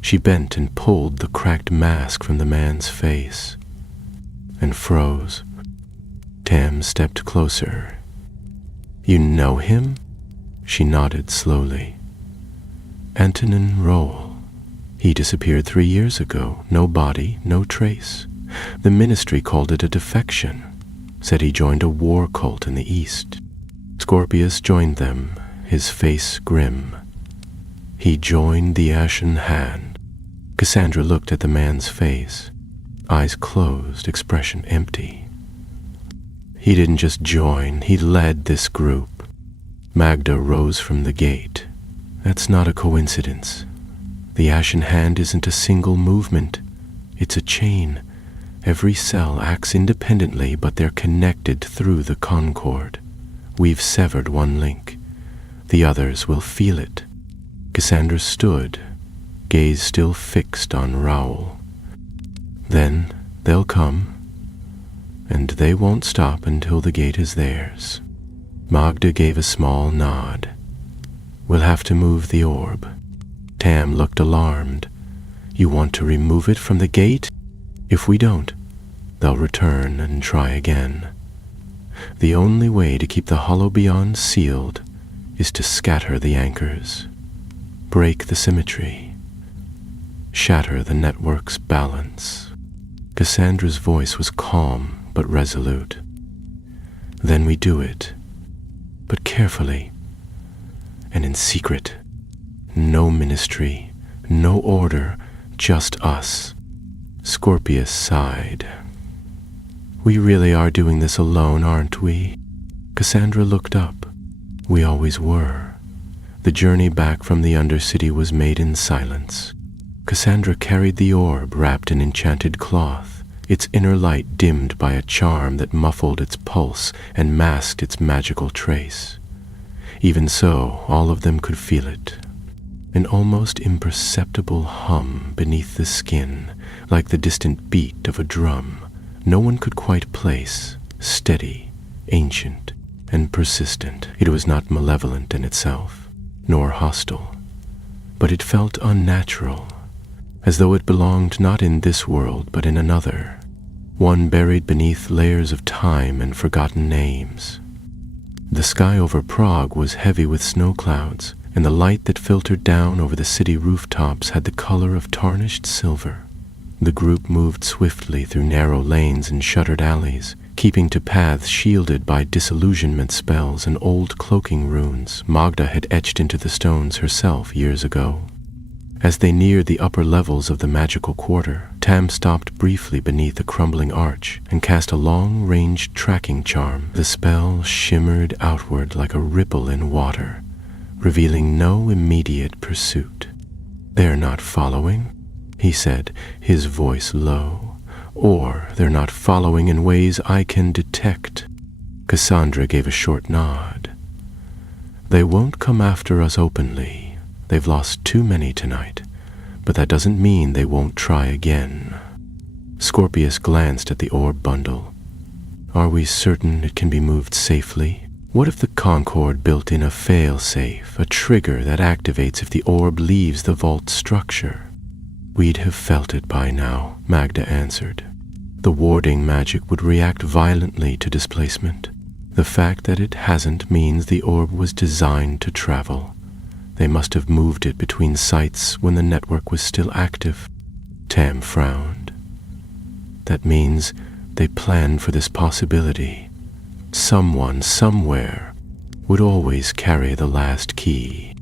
She bent and pulled the cracked mask from the man's face, and froze. Tam stepped closer. "You know him?" She nodded slowly. "Antonin Roll. He disappeared 3 years ago. No body, no trace. The ministry called it a defection. Said he joined a war cult in the east. Scorpius joined them, his face grim. He joined the Ashen Hand." Cassandra looked at the man's face, eyes closed, expression empty. "He didn't just join, he led this group." Magda rose from the gate. "That's not a coincidence. The Ashen Hand isn't a single movement. It's a chain. Every cell acts independently, but they're connected through the concord. We've severed one link. The others will feel it." Cassandra stood, gaze still fixed on Raoul. "Then they'll come, and they won't stop until the gate is theirs." Magda gave a small nod. "We'll have to move the orb." Tam looked alarmed. "You want to remove it from the gate? If we don't, they'll return and try again. The only way to keep the Hollow Beyond sealed is to scatter the anchors, break the symmetry, shatter the network's balance." Cassandra's voice was calm but resolute. "Then we do it, but carefully and in secret. No ministry, no order, just us." Scorpius sighed. "We really are doing this alone, aren't we?" Cassandra looked up. "We always were." The journey back from the Undercity was made in silence. Cassandra carried the orb wrapped in enchanted cloth, its inner light dimmed by a charm that muffled its pulse and masked its magical trace. Even so, all of them could feel it. An almost imperceptible hum beneath the skin, like the distant beat of a drum. No one could quite place, steady, ancient, and persistent. It was not malevolent in itself, nor hostile, but it felt unnatural, as though it belonged not in this world but in another, one buried beneath layers of time and forgotten names. The sky over Prague was heavy with snow clouds, and the light that filtered down over the city rooftops had the color of tarnished silver. The group moved swiftly through narrow lanes and shuttered alleys, keeping to paths shielded by disillusionment spells and old cloaking runes Magda had etched into the stones herself years ago. As they neared the upper levels of the magical quarter, Tam stopped briefly beneath a crumbling arch and cast a long-range tracking charm. The spell shimmered outward like a ripple in water, revealing no immediate pursuit. "They're not following," he said, his voice low. "Or they're not following in ways I can detect." Cassandra gave a short nod. "They won't come after us openly. They've lost too many tonight, but that doesn't mean they won't try again." Scorpius glanced at the orb bundle. "Are we certain it can be moved safely? What if the Concord built in a fail-safe, a trigger that activates if the orb leaves the vault structure?" "We'd have felt it by now," Magda answered. "The warding magic would react violently to displacement. The fact that it hasn't means the orb was designed to travel. They must have moved it between sites when the network was still active." Tam frowned. That means they planned for this possibility. Someone, somewhere, would always carry the last key.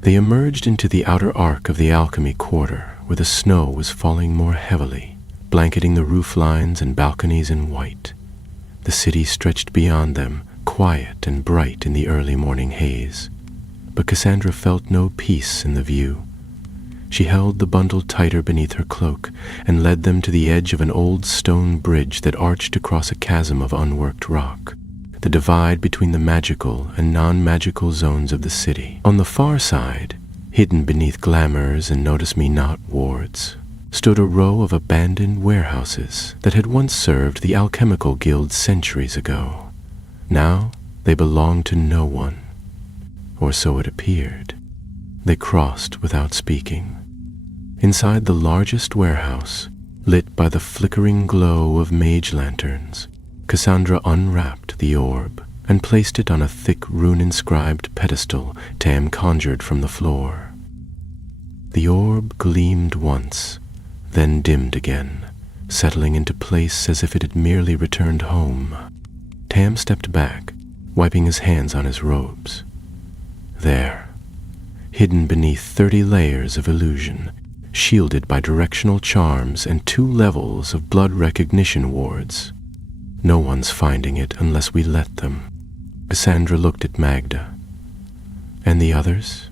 They emerged into the outer arc of the alchemy quarter, where the snow was falling more heavily, blanketing the roof lines and balconies in white. The city stretched beyond them, quiet and bright in the early morning haze. But Cassandra felt no peace in the view. She held the bundle tighter beneath her cloak and led them to the edge of an old stone bridge that arched across a chasm of unworked rock, the divide between the magical and non-magical zones of the city. On the far side, hidden beneath glamours and notice-me-not wards, stood a row of abandoned warehouses that had once served the alchemical guild centuries ago. Now they belonged to no one, or so it appeared. They crossed without speaking. Inside the largest warehouse, lit by the flickering glow of mage lanterns, Cassandra unwrapped the orb and placed it on a thick rune-inscribed pedestal Tam conjured from the floor. The orb gleamed once, then dimmed again, settling into place as if it had merely returned home. Tam stepped back, wiping his hands on his robes. There, hidden beneath 30 layers of illusion, shielded by directional charms and 2 levels of blood recognition wards. No one's finding it unless we let them. Cassandra looked at Magda. And the others?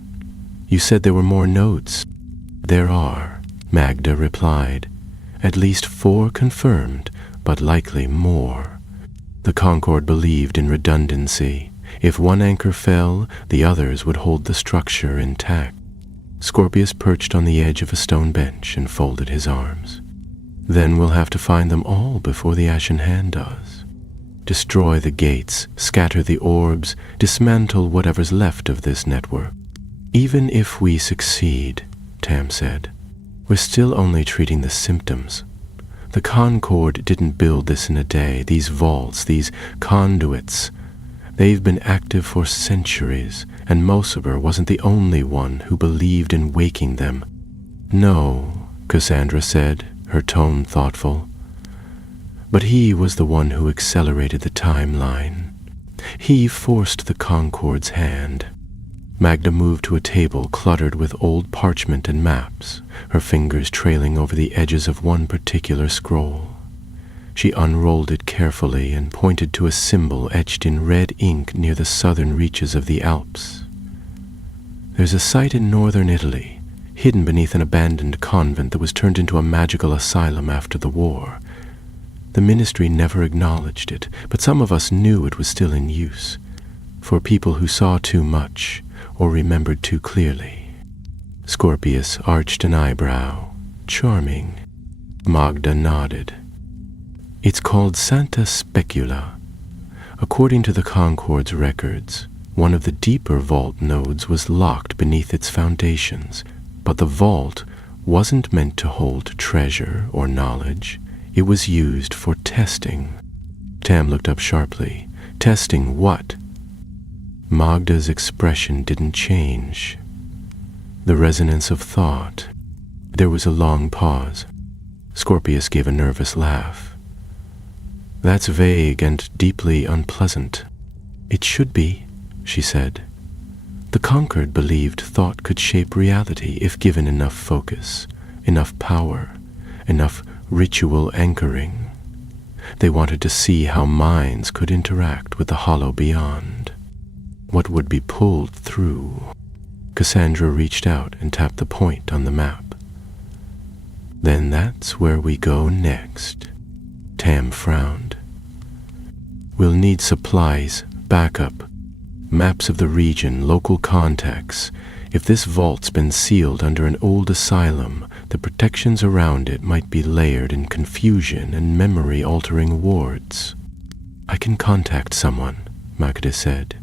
You said there were more nodes. There are, Magda replied. At least 4 confirmed, but likely more. The Concord believed in redundancy. If one anchor fell, the others would hold the structure intact. Scorpius perched on the edge of a stone bench and folded his arms. Then we'll have to find them all before the Ashen Hand does. Destroy the gates, scatter the orbs, dismantle whatever's left of this network. Even if we succeed, Tam said, we're still only treating the symptoms. The Concord didn't build this in a day. These vaults, these conduits, they've been active for centuries, and Mosaber wasn't the only one who believed in waking them. No, Cassandra said, her tone thoughtful. But he was the one who accelerated the timeline. He forced the Concord's hand. Magda moved to a table cluttered with old parchment and maps, her fingers trailing over the edges of one particular scroll. She unrolled it carefully and pointed to a symbol etched in red ink near the southern reaches of the Alps. There's a site in northern Italy, hidden beneath an abandoned convent that was turned into a magical asylum after the war. The ministry never acknowledged it, but some of us knew it was still in use, for people who saw too much or remembered too clearly. Scorpius arched an eyebrow. Charming. Magda nodded. It's called Santa Specula. According to the Concord's records, one of the deeper vault nodes was locked beneath its foundations, but the vault wasn't meant to hold treasure or knowledge. It was used for testing. Tam looked up sharply. Testing what? Magda's expression didn't change. The resonance of thought. There was a long pause. Scorpius gave a nervous laugh. That's vague and deeply unpleasant. It should be, she said. The Conquered believed thought could shape reality if given enough focus, enough power, enough ritual anchoring. They wanted to see how minds could interact with the hollow beyond. What would be pulled through? Cassandra reached out and tapped the point on the map. Then that's where we go next. Tam frowned. We'll need supplies, backup, maps of the region, local contacts. If this vault's been sealed under an old asylum, the protections around it might be layered in confusion and memory-altering wards. I can contact someone, Magda said.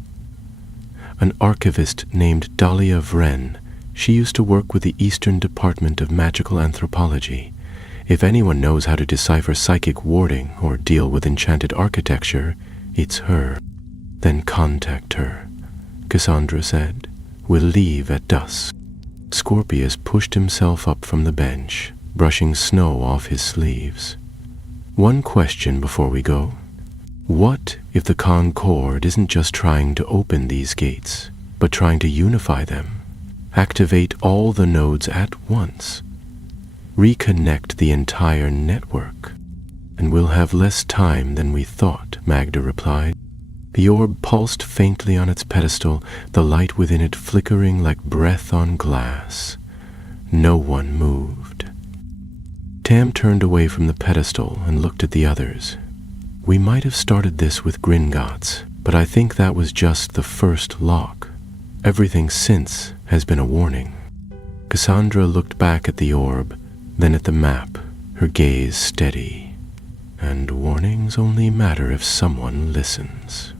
An archivist named Dahlia Vren. She used to work with the Eastern Department of Magical Anthropology. If anyone knows how to decipher psychic warding or deal with enchanted architecture, it's her. Then contact her, Cassandra said. We'll leave at dusk. Scorpius pushed himself up from the bench, brushing snow off his sleeves. One question before we go. What if the Concord isn't just trying to open these gates, but trying to unify them, activate all the nodes at once, reconnect the entire network? And we'll have less time than we thought, Magda replied. The orb pulsed faintly on its pedestal, the light within it flickering like breath on glass. No one moved. Tam turned away from the pedestal and looked at the others. We might have started this with Gringotts, but I think that was just the first lock. Everything since has been a warning. Cassandra looked back at the orb, then at the map, her gaze steady. And warnings only matter if someone listens.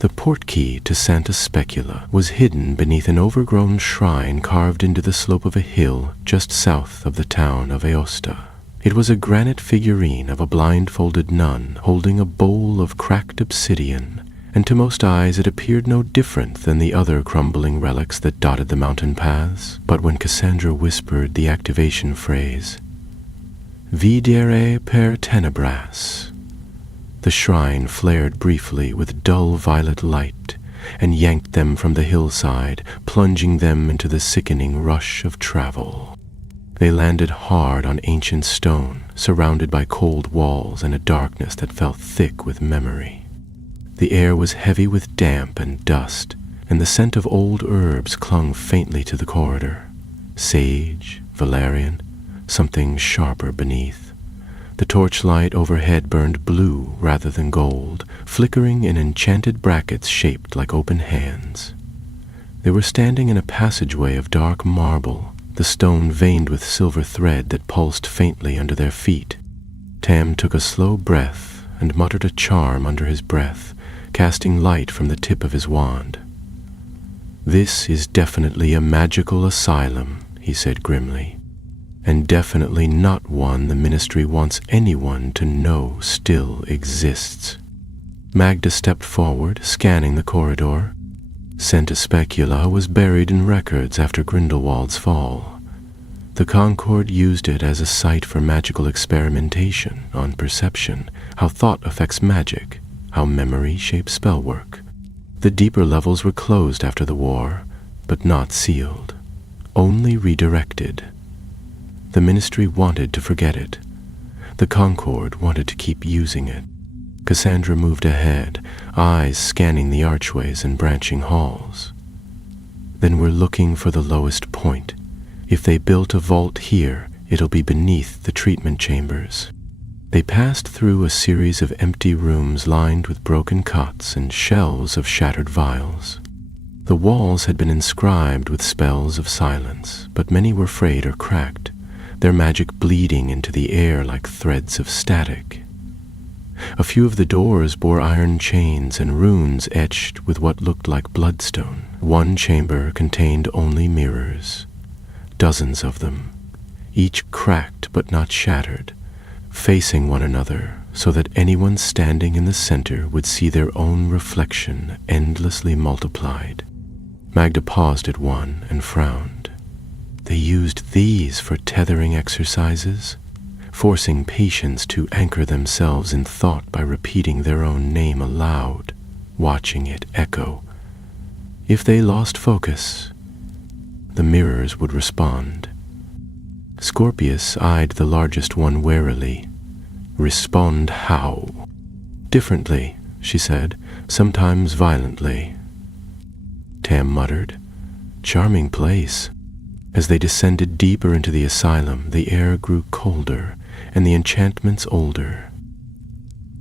The portkey to Santa Specula was hidden beneath an overgrown shrine carved into the slope of a hill just south of the town of Aosta. It was a granite figurine of a blindfolded nun holding a bowl of cracked obsidian, and to most eyes it appeared no different than the other crumbling relics that dotted the mountain paths. But when Cassandra whispered the activation phrase, "Videre per tenebras," the shrine flared briefly with dull violet light and yanked them from the hillside, plunging them into the sickening rush of travel. They landed hard on ancient stone, surrounded by cold walls and a darkness that felt thick with memory. The air was heavy with damp and dust, and the scent of old herbs clung faintly to the corridor. Sage, valerian, something sharper beneath. The torchlight overhead burned blue rather than gold, flickering in enchanted brackets shaped like open hands. They were standing in a passageway of dark marble, the stone veined with silver thread that pulsed faintly under their feet. Tam took a slow breath and muttered a charm under his breath, casting light from the tip of his wand. "This is definitely a magical asylum," he said grimly, "and definitely not one the Ministry wants anyone to know still exists." Magda stepped forward, scanning the corridor. Santa Specula was buried in records after Grindelwald's fall. The Concord used it as a site for magical experimentation on perception, how thought affects magic, how memory shapes spellwork. The deeper levels were closed after the war, but not sealed, only redirected. The Ministry wanted to forget it. The Concord wanted to keep using it. Cassandra moved ahead, eyes scanning the archways and branching halls. "Then we're looking for the lowest point. If they built a vault here, it'll be beneath the treatment chambers." They passed through a series of empty rooms lined with broken cots and shelves of shattered vials. The walls had been inscribed with spells of silence, but many were frayed or cracked, their magic bleeding into the air like threads of static. A few of the doors bore iron chains and runes etched with what looked like bloodstone. One chamber contained only mirrors, dozens of them, each cracked but not shattered, facing one another so that anyone standing in the center would see their own reflection endlessly multiplied. Magda paused at one and frowned. They used these for tethering exercises, forcing patients to anchor themselves in thought by repeating their own name aloud, watching it echo. If they lost focus, the mirrors would respond. Scorpius eyed the largest one warily. "Respond how?" "Differently," she said, "sometimes violently." Tam muttered, "Charming place." As they descended deeper into the asylum, the air grew colder and the enchantments older.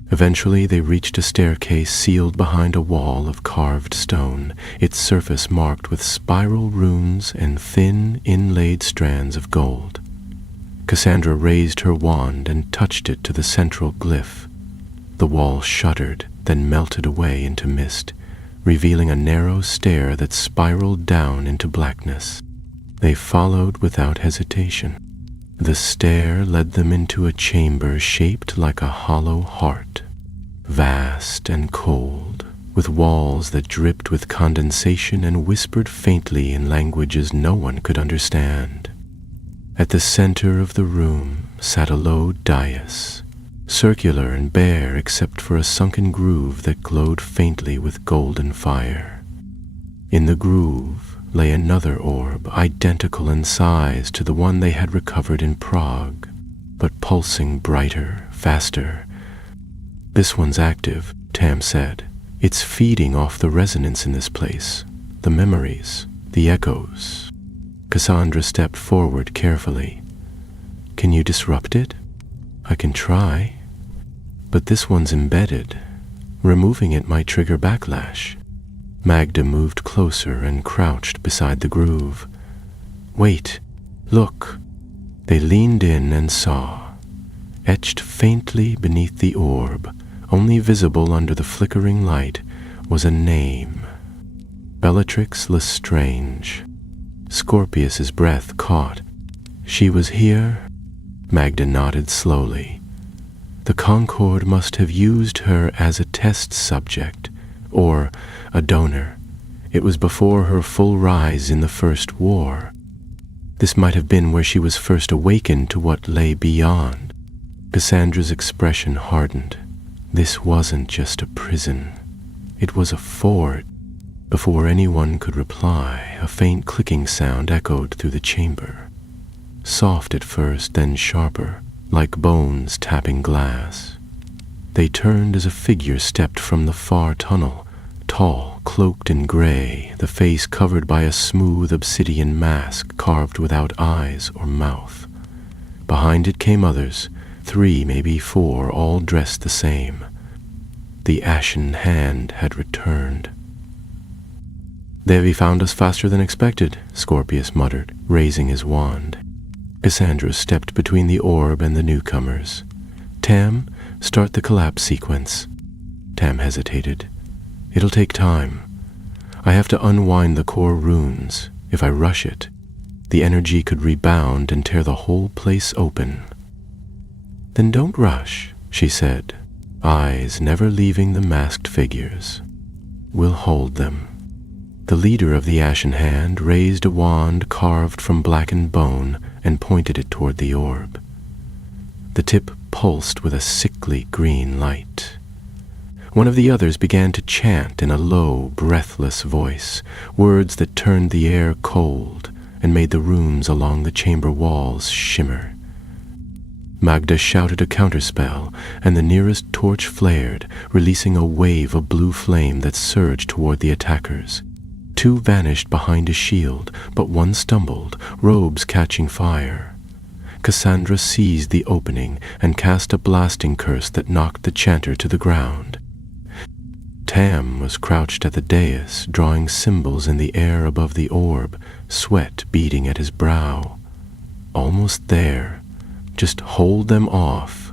Eventually they reached a staircase sealed behind a wall of carved stone, its surface marked with spiral runes and thin, inlaid strands of gold. Cassandra raised her wand and touched it to the central glyph. The wall shuddered, then melted away into mist, revealing a narrow stair that spiraled down into blackness. They followed without hesitation. The stair led them into a chamber shaped like a hollow heart, vast and cold, with walls that dripped with condensation and whispered faintly in languages no one could understand. At the center of the room sat a low dais, circular and bare except for a sunken groove that glowed faintly with golden fire. In the groove lay another orb, identical in size to the one they had recovered in Prague, but pulsing brighter, faster. "This one's active," Tam said. "It's feeding off the resonance in this place, the memories, the echoes." Cassandra stepped forward carefully. "Can you disrupt it?" "I can try. But this one's embedded. Removing it might trigger backlash." Magda moved closer and crouched beside the groove. "Wait, look." They leaned in and saw. Etched faintly beneath the orb, only visible under the flickering light, was a name. Bellatrix Lestrange. Scorpius's breath caught. "She was here?" Magda nodded slowly. "The Concord must have used her as a test subject, or a donor. It was before her full rise in the First War. This might have been where she was first awakened to what lay beyond." Cassandra's expression hardened. This wasn't just a prison. It was a fort. Before anyone could reply, a faint clicking sound echoed through the chamber. Soft at first, then sharper, like bones tapping glass. They turned as a figure stepped from the far tunnel, tall, cloaked in gray, the face covered by a smooth obsidian mask carved without eyes or mouth. Behind it came others, 3, maybe 4, all dressed the same. The Ashen Hand had returned. "They've found us faster than expected," Scorpius muttered, raising his wand. Cassandra stepped between the orb and the newcomers. "Tam, start the collapse sequence." Tam hesitated. "It'll take time. I have to unwind the core runes. If I rush it, the energy could rebound and tear the whole place open." "Then don't rush," she said, eyes never leaving the masked figures. "We'll hold them." The leader of the Ashen Hand raised a wand carved from blackened bone and pointed it toward the orb. The tip pulsed with a sickly green light. One of the others began to chant in a low, breathless voice, words that turned the air cold and made the rooms along the chamber walls shimmer. Magda shouted a counterspell, and the nearest torch flared, releasing a wave of blue flame that surged toward the attackers. 2 vanished behind a shield, but 1 stumbled, robes catching fire. Cassandra seized the opening and cast a blasting curse that knocked the chanter to the ground. Tam was crouched at the dais, drawing symbols in the air above the orb, sweat beading at his brow. Almost there. Just hold them off.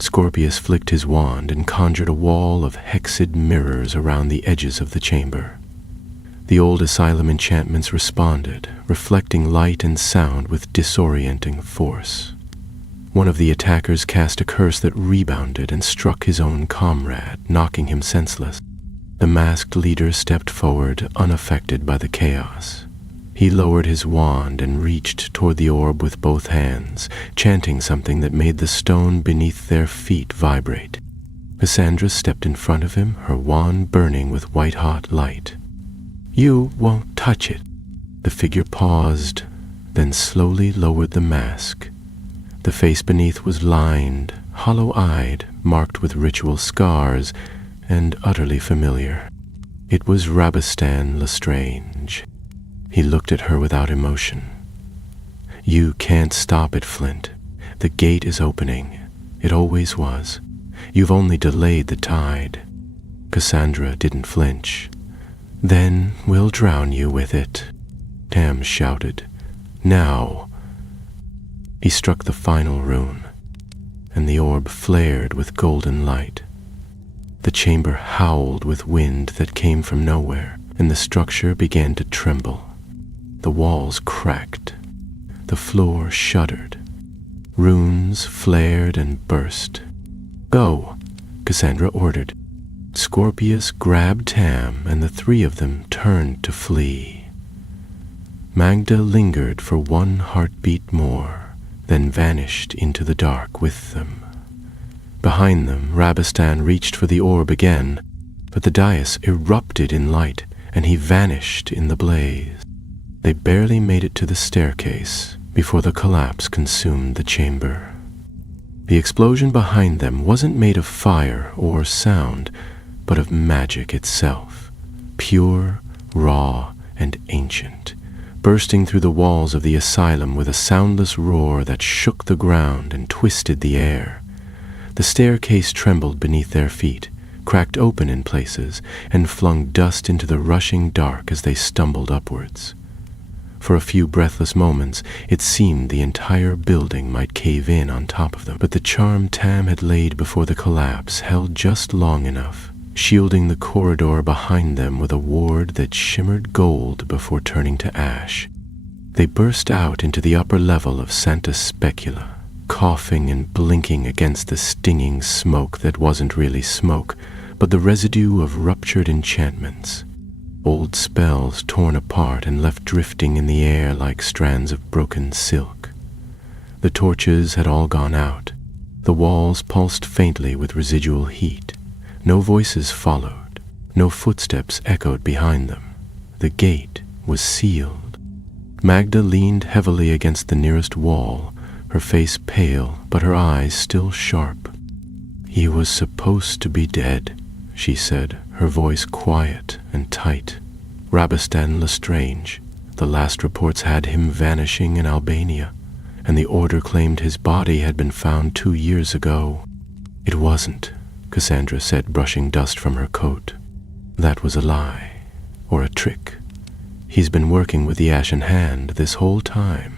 Scorpius flicked his wand and conjured a wall of hexed mirrors around the edges of the chamber. The old asylum enchantments responded, reflecting light and sound with disorienting force. One of the attackers cast a curse that rebounded and struck his own comrade, knocking him senseless. The masked leader stepped forward, unaffected by the chaos. He lowered his wand and reached toward the orb with both hands, chanting something that made the stone beneath their feet vibrate. Cassandra stepped in front of him, her wand burning with white-hot light. "You won't touch it." The figure paused, then slowly lowered the mask. The face beneath was lined, hollow-eyed, marked with ritual scars, and utterly familiar. It was Rabistan Lestrange. He looked at her without emotion. "You can't stop it, Flint. The gate is opening. It always was. You've only delayed the tide." Cassandra didn't flinch. "Then we'll drown you with it," Tam shouted. "Now." He struck the final rune, and the orb flared with golden light. The chamber howled with wind that came from nowhere, and the structure began to tremble. The walls cracked. The floor shuddered. Runes flared and burst. "Go," Cassandra ordered. Scorpius grabbed Tam, and the 3 of them turned to flee. Magda lingered for 1 heartbeat more, then vanished into the dark with them. Behind them, Rabistan reached for the orb again, but the dais erupted in light, and he vanished in the blaze. They barely made it to the staircase before the collapse consumed the chamber. The explosion behind them wasn't made of fire or sound, but of magic itself, pure, raw, and ancient, bursting through the walls of the asylum with a soundless roar that shook the ground and twisted the air. The staircase trembled beneath their feet, cracked open in places, and flung dust into the rushing dark as they stumbled upwards. For a few breathless moments, it seemed the entire building might cave in on top of them, but the charm Tam had laid before the collapse held just long enough, shielding the corridor behind them with a ward that shimmered gold before turning to ash. They burst out into the upper level of Santa Specula, coughing and blinking against the stinging smoke that wasn't really smoke, but the residue of ruptured enchantments. Old spells torn apart and left drifting in the air like strands of broken silk. The torches had all gone out. The walls pulsed faintly with residual heat. No voices followed. No footsteps echoed behind them. The gate was sealed. Magda leaned heavily against the nearest wall, her face pale, but her eyes still sharp. "He was supposed to be dead," she said, her voice quiet and tight. "Rabistan Lestrange. The last reports had him vanishing in Albania, and the Order claimed his body had been found 2 years ago." "It wasn't," Cassandra said, brushing dust from her coat. "That was a lie, or a trick. He's been working with the Ashen Hand this whole time."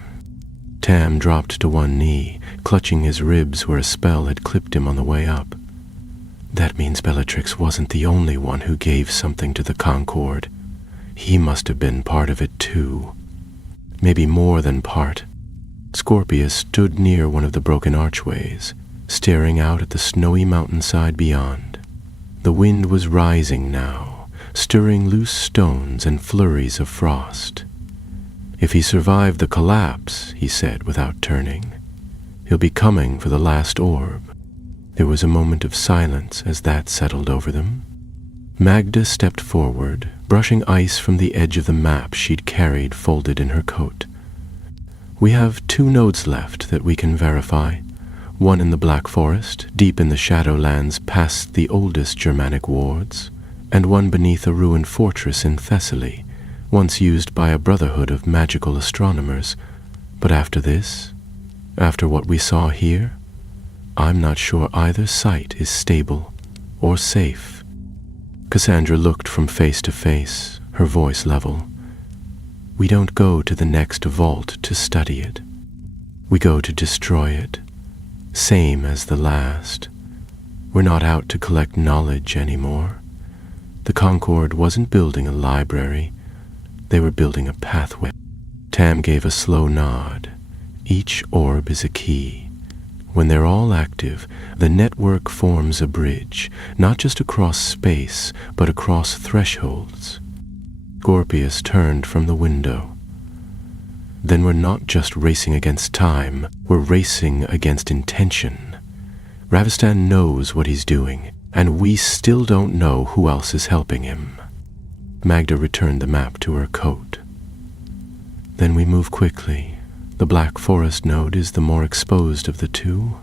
Tam dropped to one knee, clutching his ribs where a spell had clipped him on the way up. "That means Bellatrix wasn't the only one who gave something to the Concord. He must have been part of it too. Maybe more than part." Scorpius stood near one of the broken archways, staring out at the snowy mountainside beyond. The wind was rising now, stirring loose stones and flurries of frost. "If he survived the collapse," he said without turning, "he'll be coming for the last orb." There was a moment of silence as that settled over them. Magda stepped forward, brushing ice from the edge of the map she'd carried folded in her coat. "We have 2 nodes left that we can verify. One in the Black Forest, deep in the Shadowlands past the oldest Germanic wards, and one beneath a ruined fortress in Thessaly, once used by a brotherhood of magical astronomers. But after this, after what we saw here, I'm not sure either site is stable or safe." Cassandra looked from face to face, her voice level. "We don't go to the next vault to study it. We go to destroy it, same as the last. We're not out to collect knowledge anymore. The Concord wasn't building a library. They were building a pathway." Tam gave a slow nod. "Each orb is a key. When they're all active, the network forms a bridge, not just across space, but across thresholds." Scorpius turned from the window. "Then we're not just racing against time, we're racing against intention. Ravistan knows what he's doing, and we still don't know who else is helping him." Magda returned the map to her coat. "Then we move quickly. The Black Forest node is the more exposed of the 2.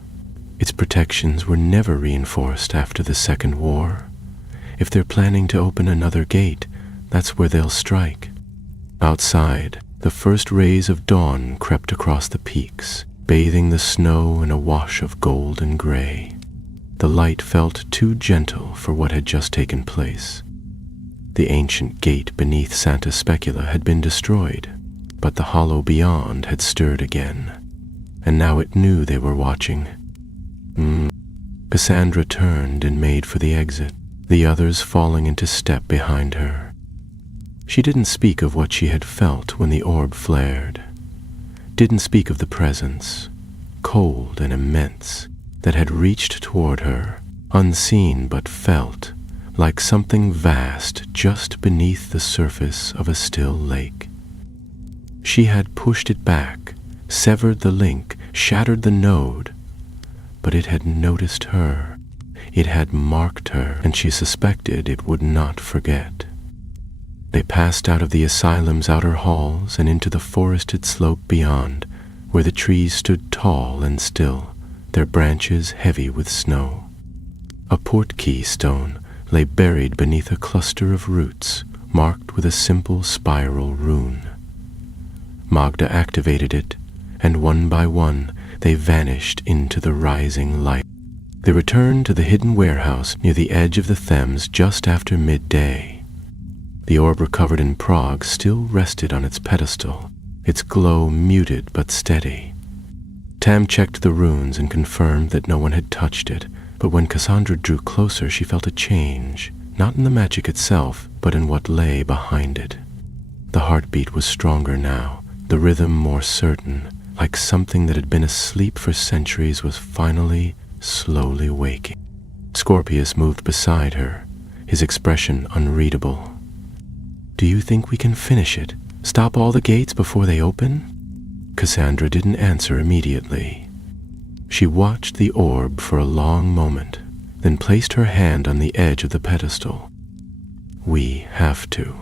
Its protections were never reinforced after the Second War. If they're planning to open another gate, that's where they'll strike." Outside, the first rays of dawn crept across the peaks, bathing the snow in a wash of gold and gray. The light felt too gentle for what had just taken place. The ancient gate beneath Santa Specula had been destroyed, but the hollow beyond had stirred again, and now it knew they were watching. Cassandra turned and made for the exit, the others falling into step behind her. She didn't speak of what she had felt when the orb flared. Didn't speak of the presence, cold and immense, that had reached toward her, unseen but felt, like something vast just beneath the surface of a still lake. She had pushed it back, severed the link, shattered the node, but it had noticed her, It had marked her, and she suspected it would not forget. They passed out of the asylum's outer halls and into the forested slope beyond, where the trees stood tall and still, their branches heavy with snow. A portkey stone lay buried beneath a cluster of roots, marked with a simple spiral rune. Magda activated it, and one by one they vanished into the rising light. They returned to the hidden warehouse near the edge of the Thames just after midday. The orb recovered in Prague still rested on its pedestal, its glow muted but steady. Tam checked the runes and confirmed that no one had touched it, but when Cassandra drew closer she felt a change, not in the magic itself, but in what lay behind it. The heartbeat was stronger now, the rhythm more certain, like something that had been asleep for centuries was finally, slowly waking. Scorpius moved beside her, his expression unreadable. "Do you think we can finish it? Stop all the gates before they open?" Cassandra didn't answer immediately. She watched the orb for a long moment, then placed her hand on the edge of the pedestal. "We have to."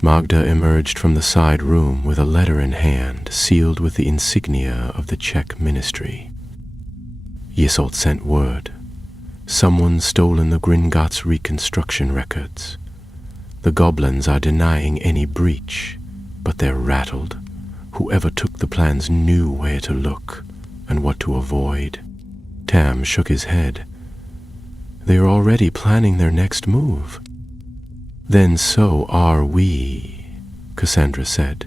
Magda emerged from the side room with a letter in hand, sealed with the insignia of the Czech ministry. Iseult sent word. Someone's stolen the Gringotts reconstruction records. The goblins are denying any breach, but they're rattled. Whoever took the plans knew where to look and what to avoid. Tam shook his head. They are already planning their next move. "Then so are we," Cassandra said.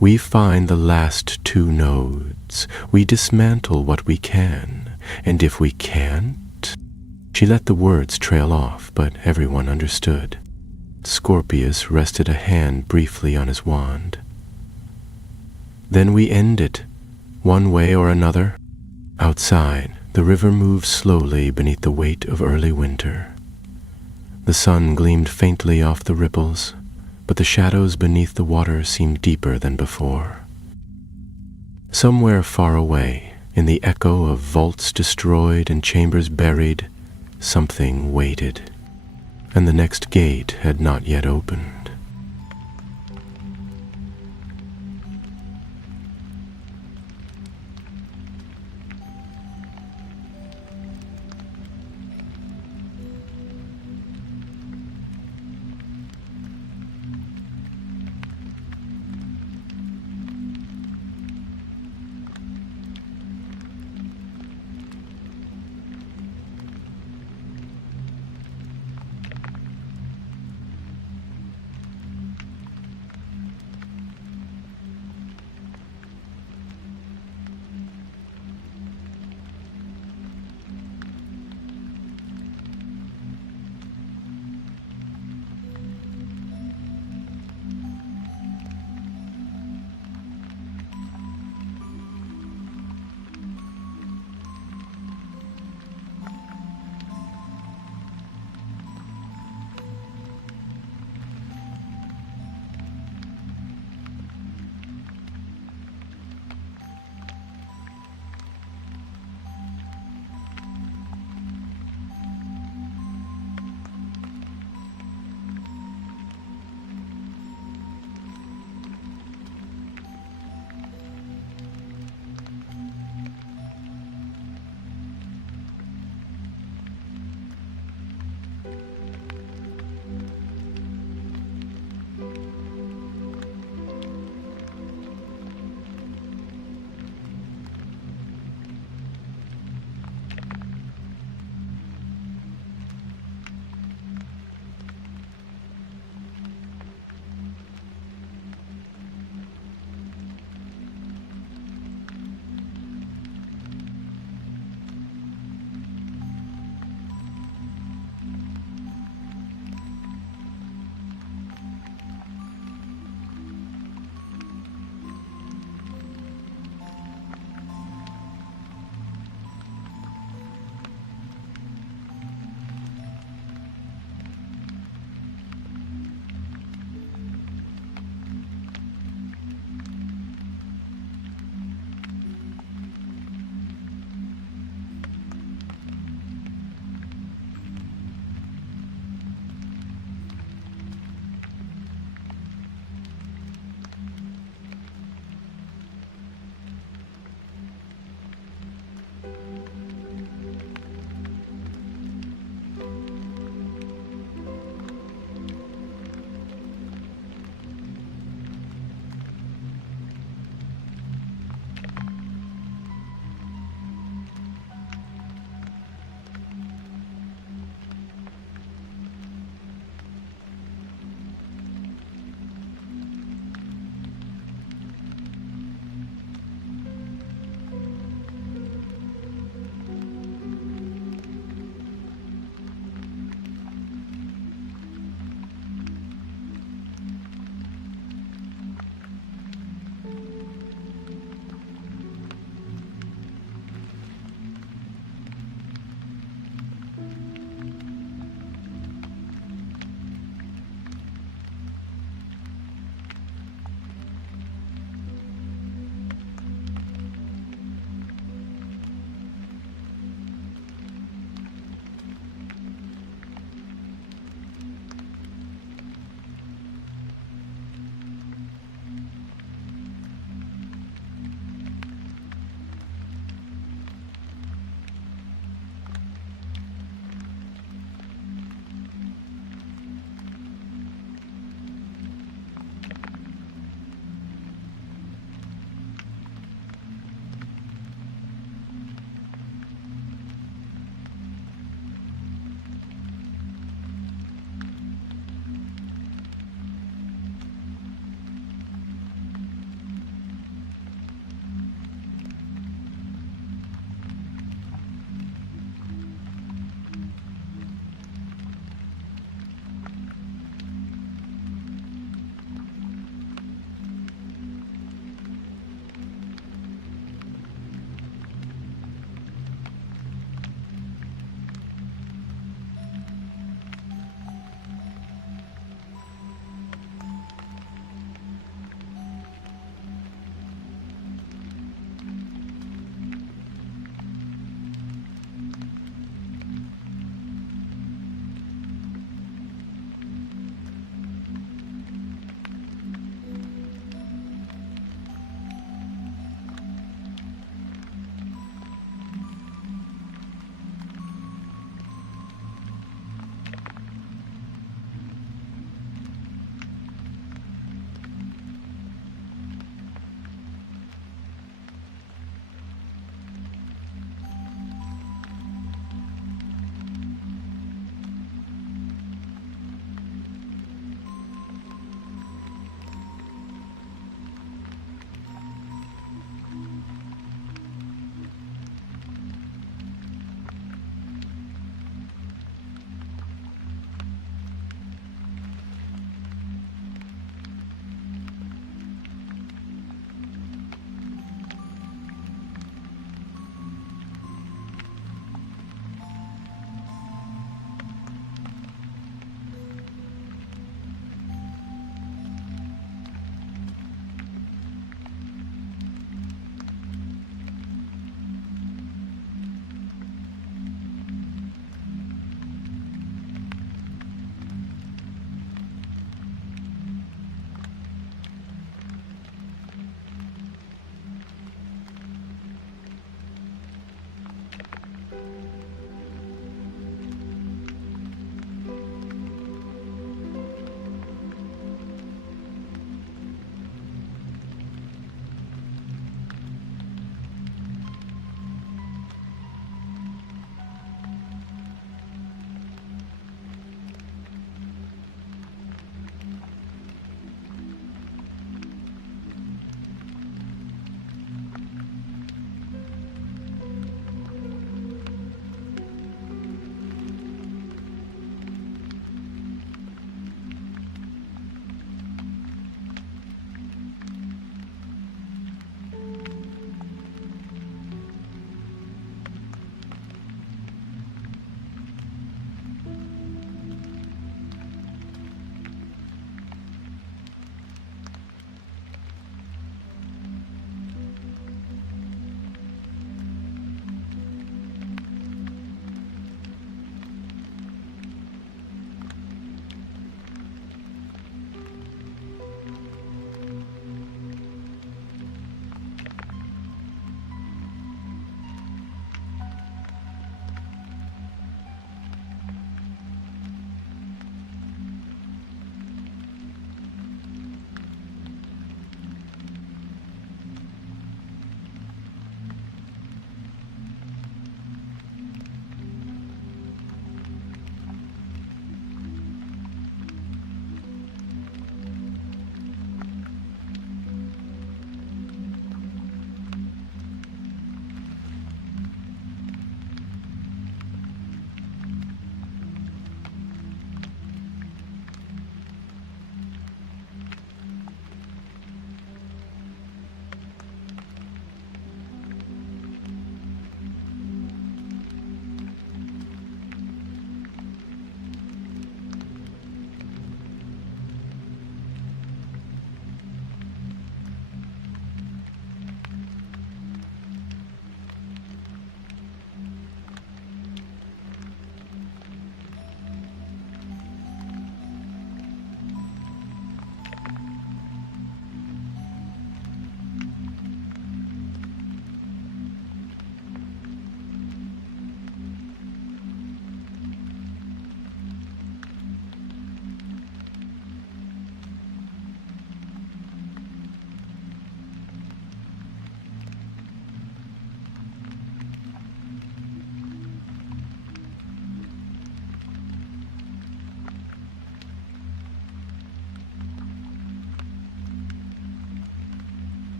"We find the last 2 nodes. We dismantle what we can, and if we can't..." She let the words trail off, but everyone understood. Scorpius rested a hand briefly on his wand. "Then we end it, one way or another." Outside, the river moved slowly beneath the weight of early winter. The sun gleamed faintly off the ripples, but the shadows beneath the water seemed deeper than before. Somewhere far away, in the echo of vaults destroyed and chambers buried, something waited, and the next gate had not yet opened.